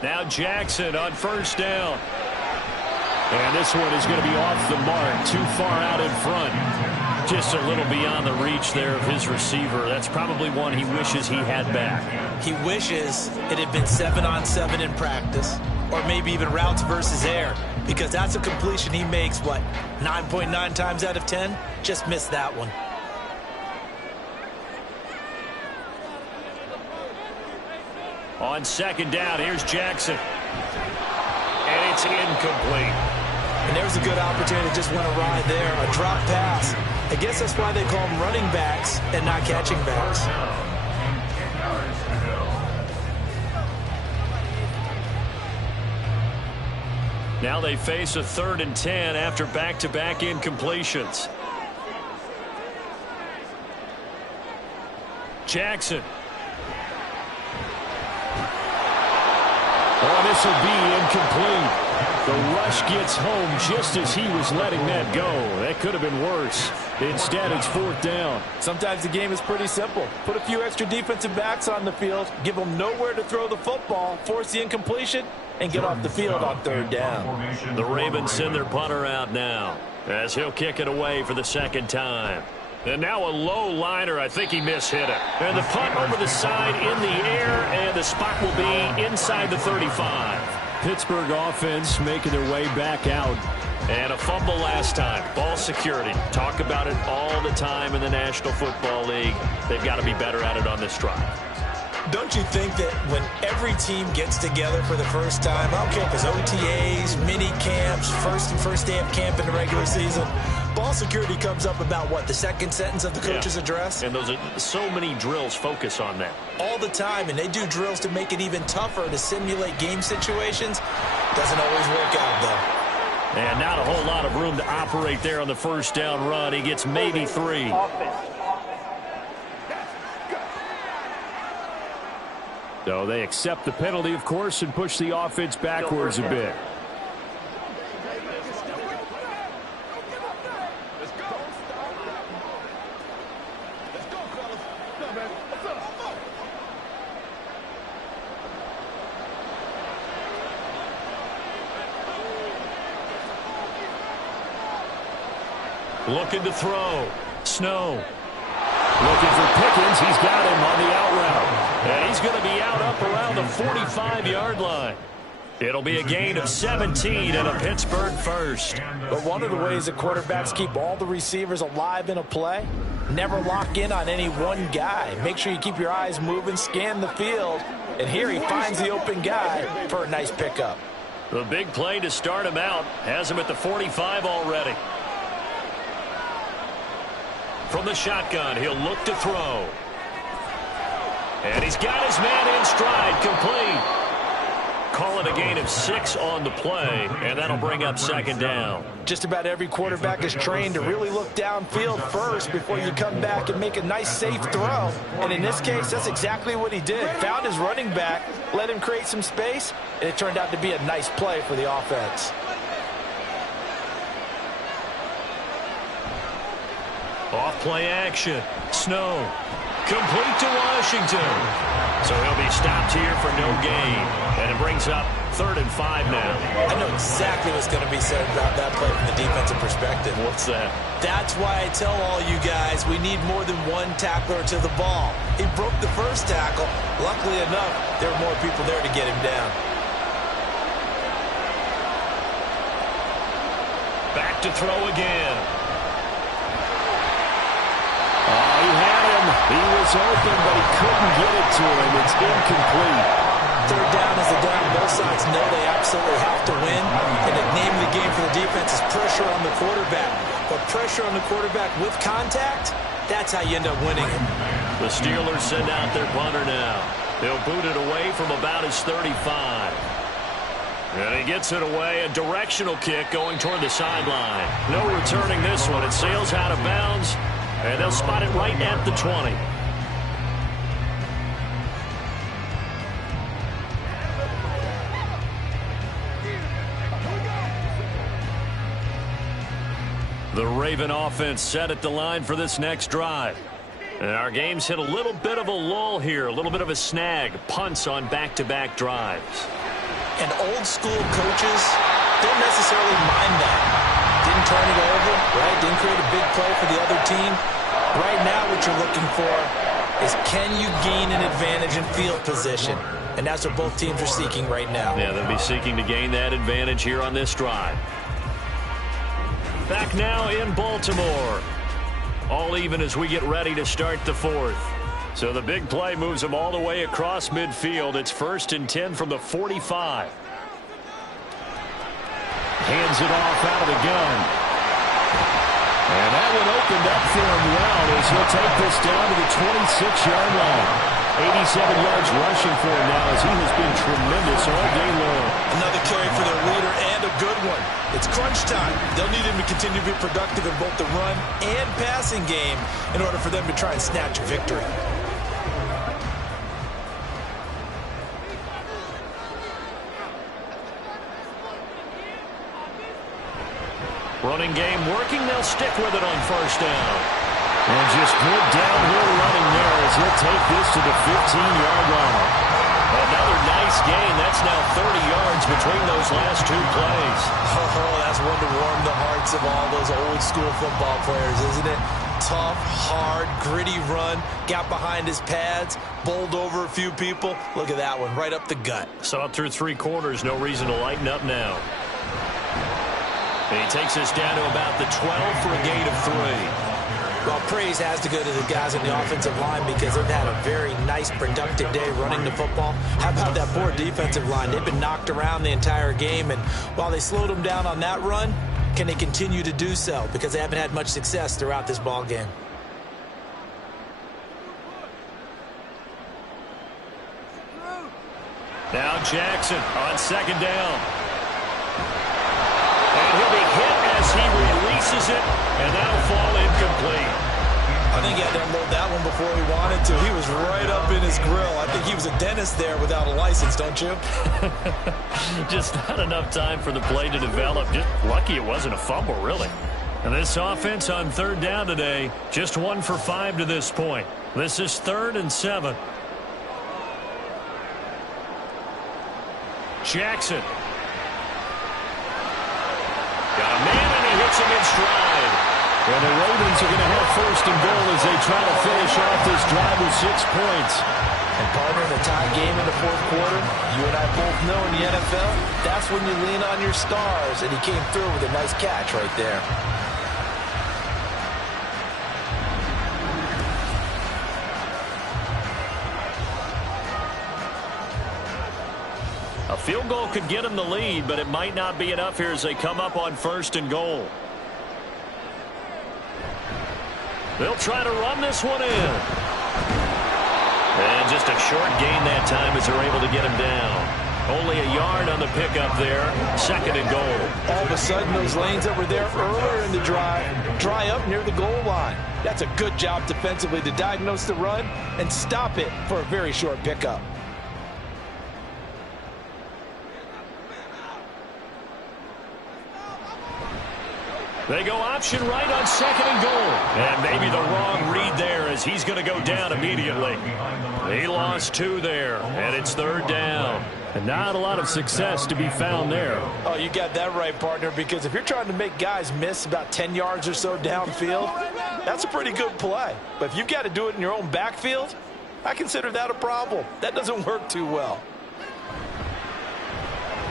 Now Jackson on first down. And this one is going to be off the mark. Too far out in front. Just a little beyond the reach there of his receiver. That's probably one he wishes he had back. He wishes it had been 7-on-7 in practice. Or maybe even routes versus air. Because that's a completion he makes, what, 9.9 times out of 10? Just missed that one. On 2nd down, here's Jackson. And it's incomplete. And there's a good opportunity that just went awry there. A drop pass. I guess that's why they call them running backs and not catching backs. Now they face a 3rd and 10 after back-to-back incompletions. Oh, this will be incomplete. The rush gets home just as he was letting that go. That could have been worse. Instead, it's 4th down. Sometimes the game is pretty simple. Put a few extra defensive backs on the field, give them nowhere to throw the football, force the incompletion, and get off the field on 3rd down. The Ravens send their punter out now as he'll kick it away for the 2nd time. And now a low liner. I think he mishit it. And the punt over the side in the air, and the spot will be inside the 35. Pittsburgh offense making their way back out. And a fumble last time. Ball security. Talk about it all the time in the National Football League. They've got to be better at it on this drive. Don't you think that when every team gets together for the first time, I don't care if it's OTAs, mini camps, first day of camp in the regular season, ball security comes up about what, the second sentence of the coach's address? And those are so many drills focus on that. All the time, and they do drills to make it even tougher to simulate game situations. Doesn't always work out, though. And not a whole lot of room to operate there on the 1st down run. He gets maybe 3. So they accept the penalty, of course, and push the offense backwards a bit. Looking to throw. Snow. Looking for Pickens. He's got him on the out route. And he's going to be out up around the 45-yard line. It'll be a gain of 17 and a Pittsburgh first. But one of the ways that quarterbacks keep all the receivers alive in a play, never lock in on any one guy. Make sure you keep your eyes moving, scan the field. And here he finds the open guy for a nice pickup. The big play to start him out has him at the 45 already. From the shotgun, he'll look to throw. And he's got his man in stride, complete. Call it a gain of 6 on the play, and that'll bring up 2nd down. Just about every quarterback is trained to really look downfield first before you come back and make a nice, safe throw. And in this case, that's exactly what he did. Found his running back, let him create some space, and it turned out to be a nice play for the offense. Off play action. Snow. Complete to Washington. So he'll be stopped here for no gain. And it brings up 3rd and 5 now. I know exactly what's going to be said about that play from the defensive perspective. What's that? That's why I tell all you guys we need more than one tackler to the ball. He broke the first tackle. Luckily enough, there were more people there to get him down. Back to throw again. Oh, he had him. He was open, but he couldn't get it to him. It's incomplete. 3rd down is the down. Both sides know they absolutely have to win. And the name of the game for the defense is pressure on the quarterback. But pressure on the quarterback with contact, that's how you end up winning. The Steelers send out their punter now. They'll boot it away from about his 35. And he gets it away. A directional kick going toward the sideline. No returning this one. It sails out of bounds. And they'll spot it right at the 20. The Raven offense set at the line for this next drive. And our game's hit a little bit of a lull here, a little bit of a snag. Punts on back-to-back drives. And old school coaches don't necessarily mind that. Didn't turn it over, right? Didn't create a big play for the other team. Right now what you're looking for is can you gain an advantage in field position? And that's what both teams are seeking right now. Yeah, they'll be seeking to gain that advantage here on this drive. Back now in Baltimore. All even as we get ready to start the 4th. So the big play moves them all the way across midfield. It's 1st and 10 from the 45. Hands it off out of the gun. And that one opened up for him well as he'll take this down to the 26-yard line. 87 yards rushing for him now as he has been tremendous all day long. Another carry for their leader and a good one. It's crunch time. They'll need him to continue to be productive in both the run and passing game in order for them to try and snatch a victory. Running game working. They'll stick with it on first down. And just good downhill running there as he'll take this to the 15-yard line. Another nice gain. That's now 30 yards between those last 2 plays. Oh, that's one to warm the hearts of all those old-school football players, isn't it? Tough, hard, gritty run. Got behind his pads, bowled over a few people. Look at that one, right up the gut. Saw it through 3 quarters. No reason to lighten up now. And he takes us down to about the 12 for a gain of 3. Well, praise has to go to the guys on the offensive line because they've had a very nice, productive day running the football. How about that poor defensive line? They've been knocked around the entire game, and while they slowed them down on that run, can they continue to do so? Because they haven't had much success throughout this ball game. Now Jackson on second down. And he'll be hit as he releases it, and that'll fall incomplete. I think he had to unload that one before he wanted to. He was right up in his grill. I think he was a dentist there without a license, don't you? Just not enough time for the play to develop. Just lucky it wasn't a fumble, really. And this offense on third down today, just 1 for 5 to this point. This is 3rd and 7. Jackson. Got a man, and he hits him in stride. And the Ravens are going to have 1st and goal as they try to finish off this drive with 6 points. And partner, in a tie game in the 4th quarter, you and I both know in the NFL, that's when you lean on your stars. And he came through with a nice catch right there. A field goal could get them the lead, but it might not be enough here as they come up on 1st and goal. They'll try to run this one in. And just a short gain that time as they're able to get him down. Only a yard on the pickup there. 2nd and goal. All of a sudden, those lanes that were there earlier in the drive dry up near the goal line. That's a good job defensively to diagnose the run and stop it for a very short pickup. They go option right on 2nd and goal. And maybe the wrong read there as he's going to go down immediately. He lost 2 there, and it's 3rd down. And not a lot of success to be found there. Oh, you got that right, partner, because if you're trying to make guys miss about 10 yards or so downfield, that's a pretty good play. But if you've got to do it in your own backfield, I consider that a problem. That doesn't work too well.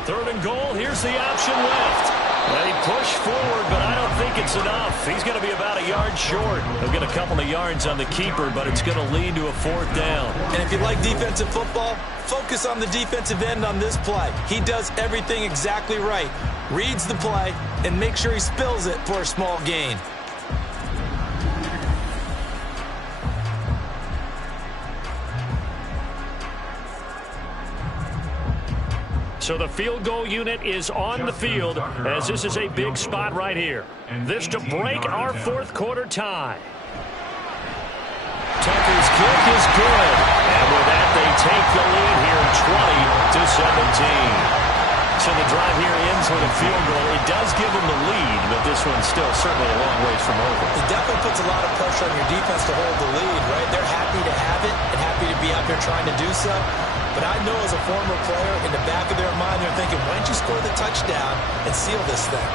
3rd and goal. Here's the option left. They push forward, but I don't think it's enough. He's going to be about a yard short. He'll get a couple of yards on the keeper, but it's going to lead to a 4th down. And if you like defensive football, focus on the defensive end on this play. He does everything exactly right. Reads the play and makes sure he spills it for a small gain. So the field goal unit is on the field as this is a big spot right here. This to break our 4th quarter tie. Tucker's kick is good. And with that, they take the lead here 20-17. So the drive here ends with a field goal. It does give them the lead, but this one's still certainly a long ways from over. It definitely puts a lot of pressure on your defense to hold the lead, right? They're happy to have it and happy to be out there trying to do so. But I know as a former player, in the back of their mind, they're thinking, why don't you score the touchdown and seal this thing?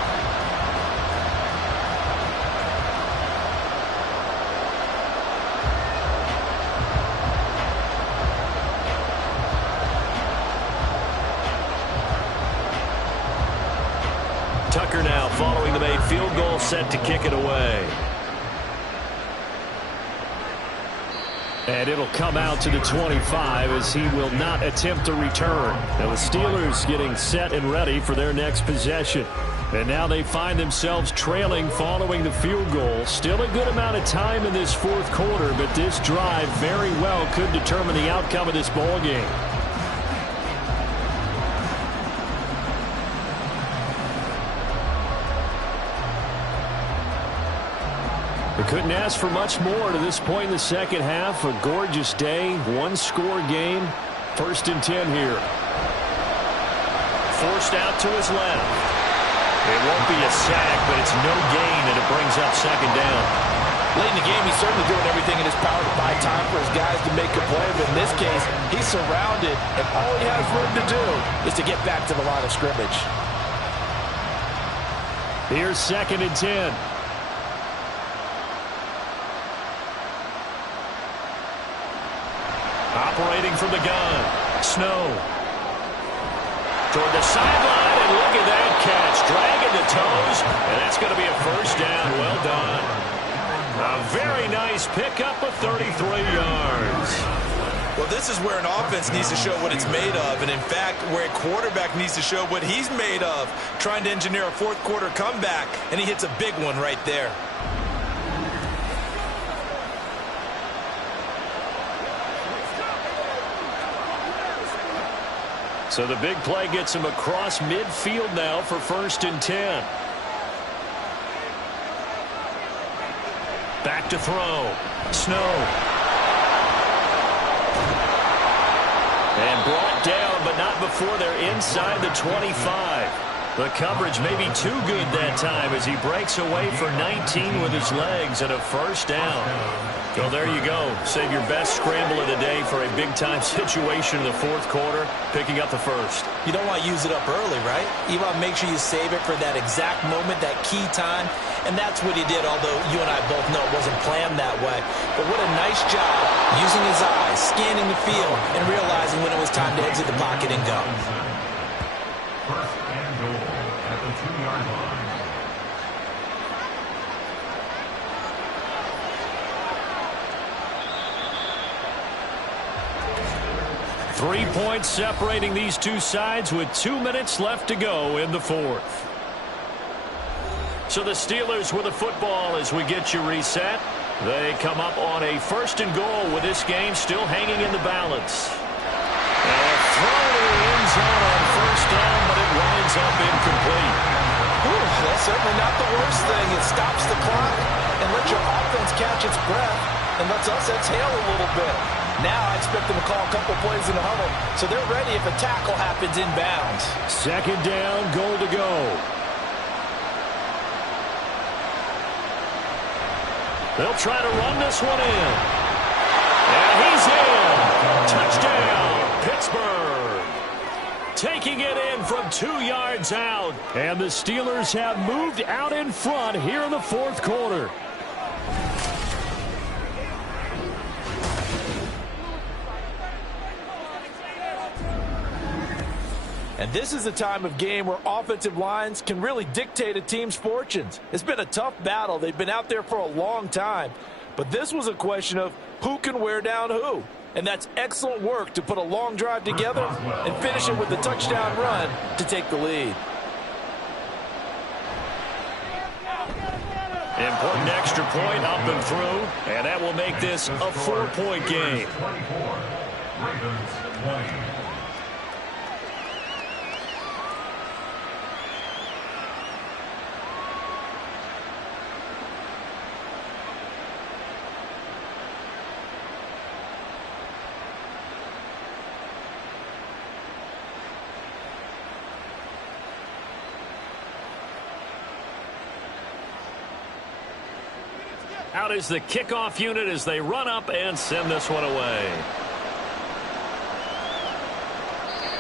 Tucker now following the made field goal, set to kick it away. And it'll come out to the 25 as he will not attempt to return. Now the Steelers getting set and ready for their next possession. And now they find themselves trailing following the field goal. Still a good amount of time in this 4th quarter, but this drive very well could determine the outcome of this ball game. They couldn't ask for much more to this point in the 2nd half. A gorgeous day, 1-score game. 1st and 10 here. Forced out to his left. It won't be a sack, but it's no gain, and it brings up second down. Late in the game, he's certainly doing everything in his power to buy time for his guys to make a play. But in this case, he's surrounded, and all he has room to do is to get back to the line of scrimmage. Here's 2nd and 10. Operating from the gun. Snow. Toward the sideline, and look at that catch. Dragging the toes, and that's going to be a first down. Well done. A very nice pickup of 33 yards. Well, this is where an offense needs to show what it's made of, and in fact, where a quarterback needs to show what he's made of, trying to engineer a fourth-quarter comeback, and he hits a big one right there. So the big play gets him across midfield now for 1st and 10. Back to throw. Snow. And brought down, but not before they're inside the 25. The coverage may be too good that time as he breaks away for 19 with his legs and a first down. Well, there you go. Save your best scramble of the day for a big-time situation in the fourth quarter, picking up the first. You don't want to use it up early, right? You want to make sure you save it for that exact moment, that key time, and that's what he did, although you and I both know it wasn't planned that way. But what a nice job using his eyes, scanning the field, and realizing when it was time to exit the pocket and go. First and goal at the 2-yard line. Three points separating these two sides with 2 minutes left to go in the fourth. So the Steelers with the football as we get you reset. They come up on a 1st and goal with this game still hanging in the balance. And a throw to the end zone on 1st down, but it winds up incomplete. Whew, that's certainly not the worst thing. It stops the clock and lets your offense catch its breath and lets us exhale a little bit. Now I expect them to call a couple plays in the huddle, so they're ready if a tackle happens inbounds. 2nd down, goal to go. They'll try to run this one in. And he's in. Touchdown, Pittsburgh. Taking it in from 2 yards out. And the Steelers have moved out in front here in the fourth quarter. And this is a time of game where offensive lines can really dictate a team's fortunes. It's been a tough battle. They've been out there for a long time. But this was a question of who can wear down who. And that's excellent work to put a long drive together and finish it with a touchdown run to take the lead. Important extra point up and through. And that will make this a 4-point game. 24, Ravens 20. Out is the kickoff unit as they run up and send this one away.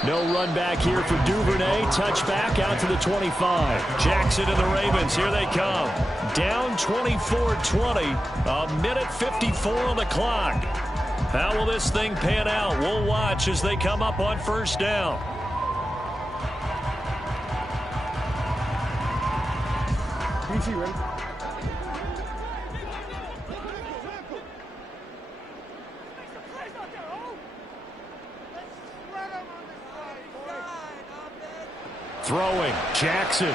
No run back here for Duvernay. Touchback out to the 25. Jackson and the Ravens, here they come. Down 24-20. A minute 54 on the clock. How will this thing pan out? We'll watch as they come up on 1st down. PC ready? Throwing, Jackson.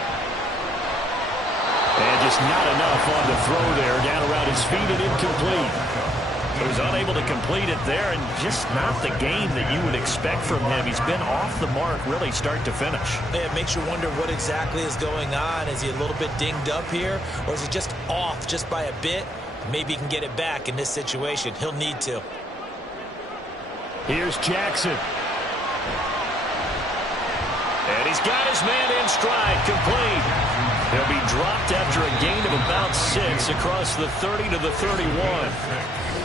And just not enough on the throw there. Down around his feet and incomplete. He was unable to complete it there, and just not the game that you would expect from him. He's been off the mark really start to finish. It makes you wonder what exactly is going on. Is he a little bit dinged up here, or is he just off just by a bit? Maybe he can get it back in this situation. He'll need to. Here's Jackson. And he's got his man in stride, complete. He'll be dropped after a gain of about 6 across the 30 to the 31.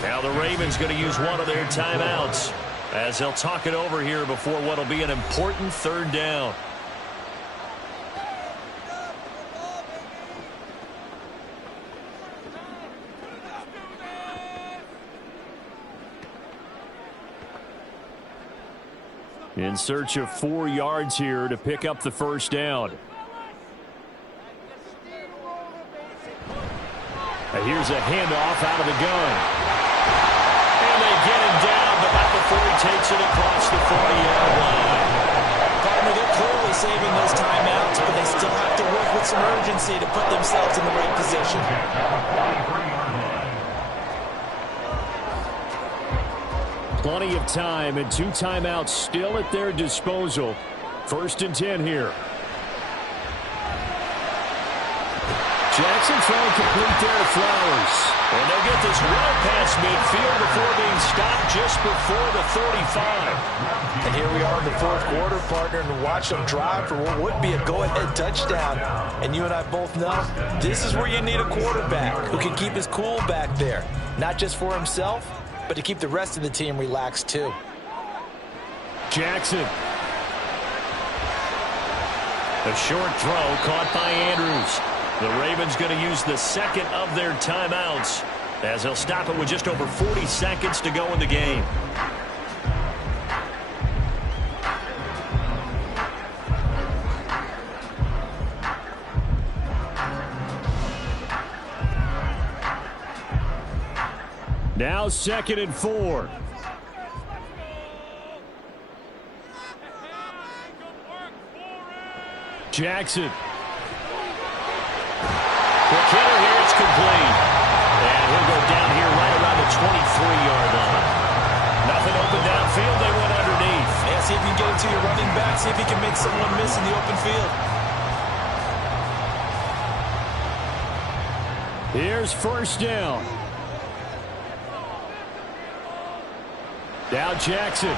Now the Ravens going to use one of their timeouts as they'll talk it over here before what will be an important third down. In search of 4 yards here to pick up the first down. And here's a handoff out of the gun. And they get him down, but not before he takes it across the 40-yard line. Partner, they're clearly saving those timeouts, but they still have to work with some urgency to put themselves in the right position. Plenty of time and 2 timeouts still at their disposal. 1st and 10 here. Jackson throwing complete there to Flowers. And they'll get this well past midfield before being stopped just before the 35. And here we are in the 4th quarter, partner, and watch them drive for what would be a go-ahead touchdown. And you and I both know this is where you need a quarterback who can keep his cool back there. Not just for himself, but to keep the rest of the team relaxed too. Jackson. A short throw caught by Andrews. The Ravens going to use the 2nd of their timeouts as they'll stop it with just over 40 seconds to go in the game. Now 2nd and 4. Jackson. Quick hitter here, it's complete. And he'll go down here right around the 23-yard line. Nothing open downfield, they went underneath. Yeah, see if you can get it to your running back, see if you can make someone miss in the open field. Here's 1st down. Now Jackson.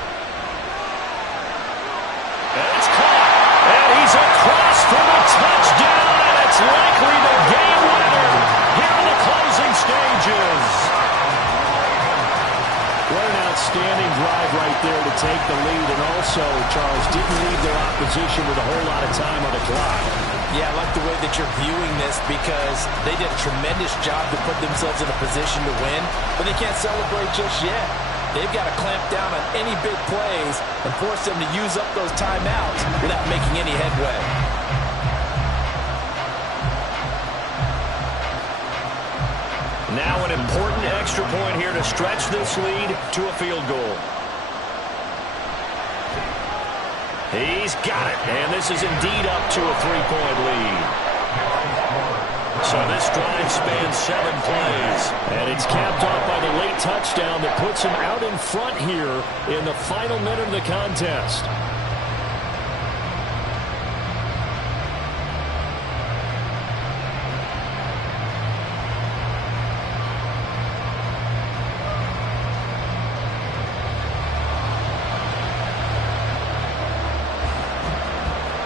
And it's caught. And he's across for the touchdown. And it's likely the game winner here in the closing stages. What an outstanding drive right there to take the lead. And also, Charles, didn't leave their opposition with a whole lot of time on the clock. Yeah, I like the way that you're viewing this because they did a tremendous job to put themselves in a position to win, but they can't celebrate just yet. They've got to clamp down on any big plays and force them to use up those timeouts without making any headway. Now an important extra point here to stretch this lead to a field goal. He's got it, and this is indeed up to a 3-point lead. So this drive spans 7 plays. And it's capped off by the late touchdown that puts him out in front here in the final minute of the contest.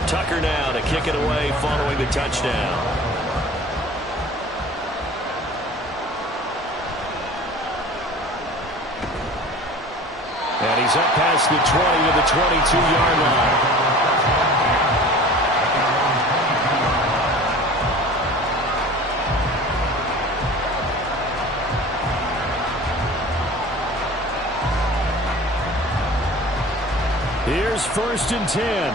Tucker now to kick it away following the touchdown. And he's up past the 20 to the 22-yard line. Here's 1st and 10.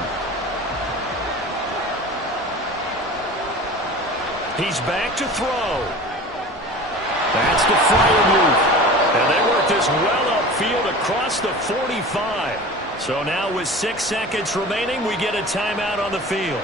He's back to throw. That's to Freiermuth. And they work this well upfield across the 45. So now with 6 seconds remaining, we get a timeout on the field.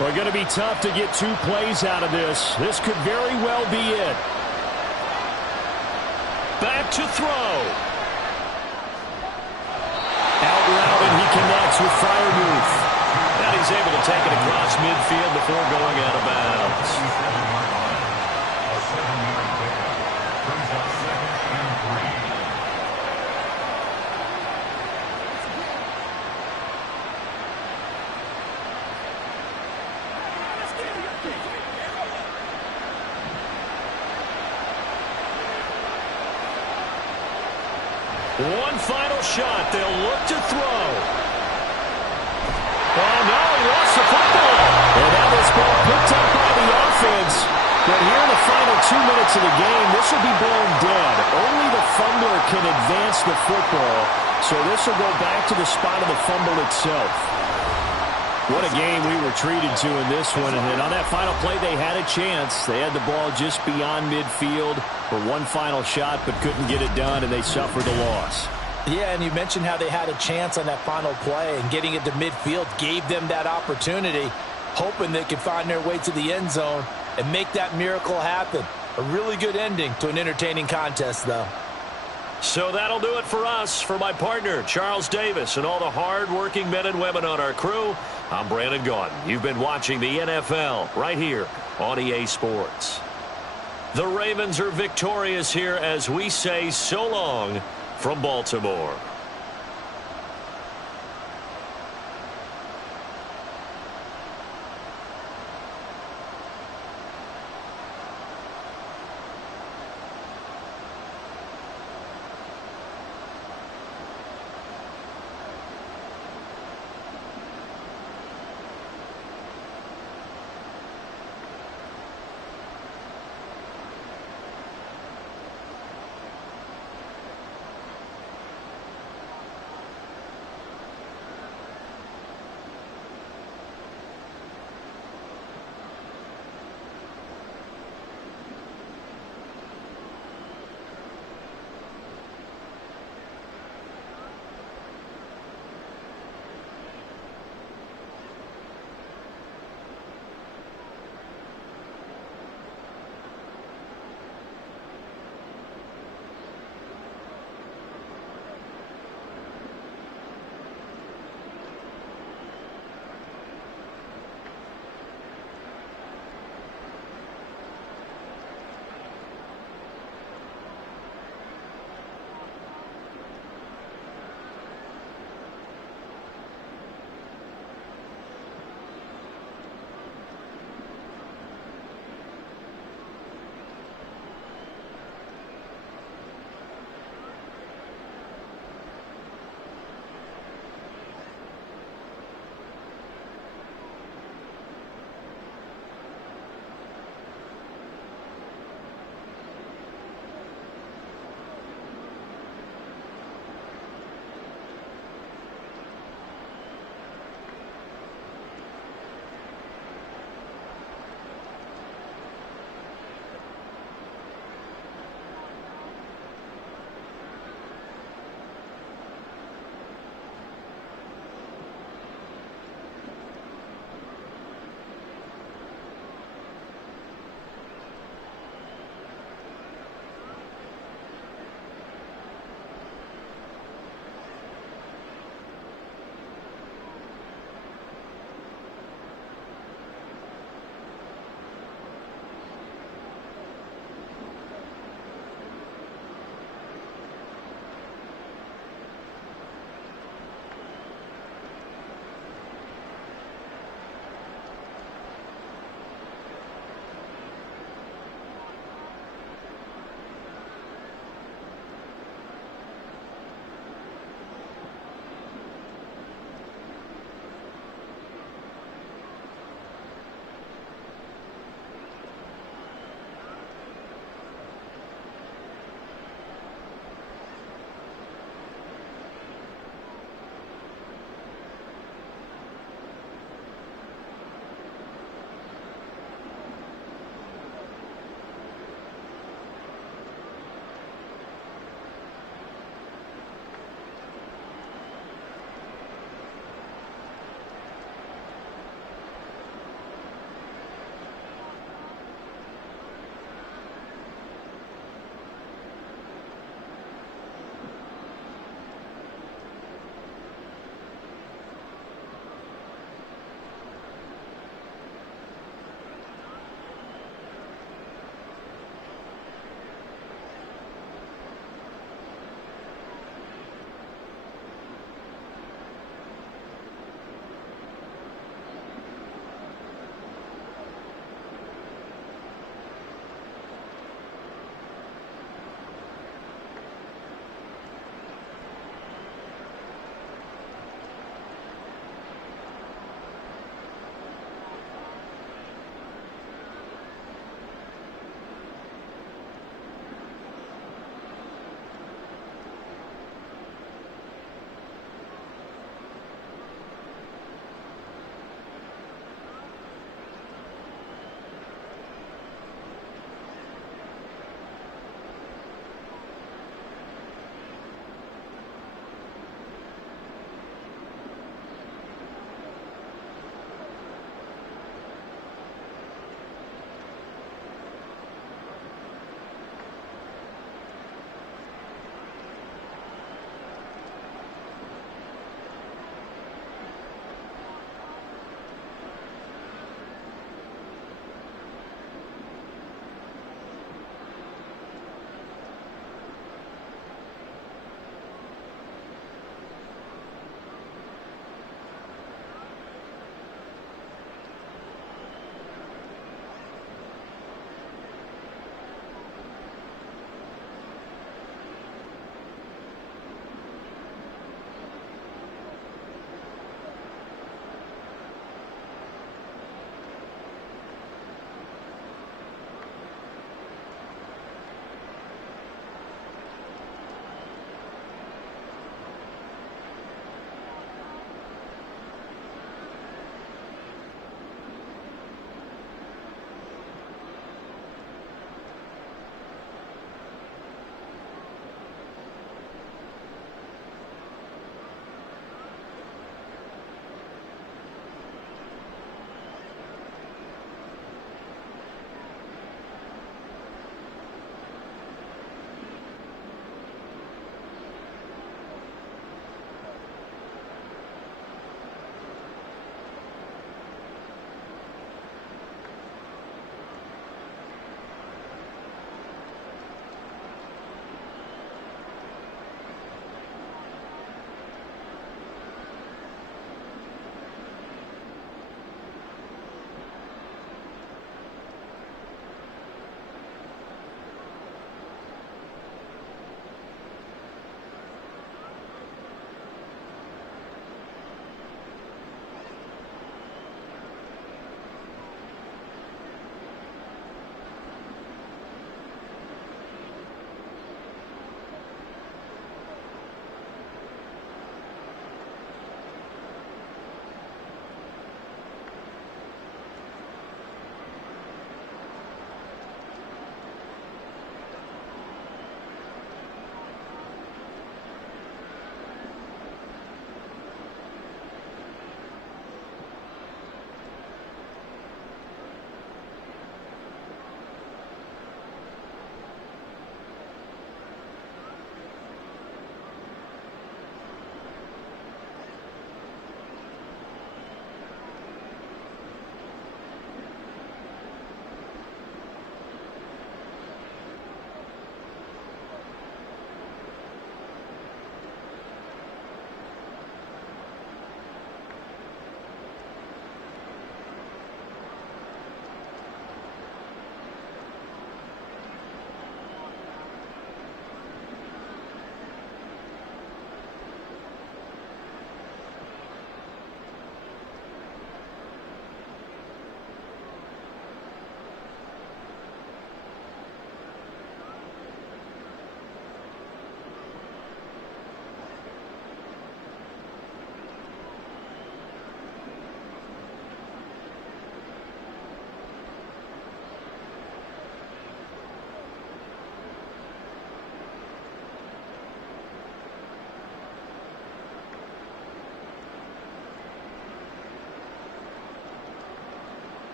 Well, going to be tough to get 2 plays out of this. This could very well be it. Back to throw. Out route, and he connects with Freiermuth. And he's able to take it across midfield before going out of bounds. One final shot. They'll look to throw. Oh, no, he lost the football. And now this ball picked up by the offense. But here in the final 2 minutes of the game, this will be blown dead. Only the fumbler can advance the football. So this will go back to the spot of the fumble itself. What a game we were treated to in this one. And then on that final play, they had a chance. They had the ball just beyond midfield for one final shot, but couldn't get it done, and they suffered a loss. Yeah, and you mentioned how they had a chance on that final play, and getting it to midfield gave them that opportunity, hoping they could find their way to the end zone and make that miracle happen. A really good ending to an entertaining contest, though. So that'll do it for us. For my partner, Charles Davis, and all the hard-working men and women on our crew, I'm Brandon Gaudin. You've been watching the NFL right here on EA Sports. The Ravens are victorious here as we say so long from Baltimore.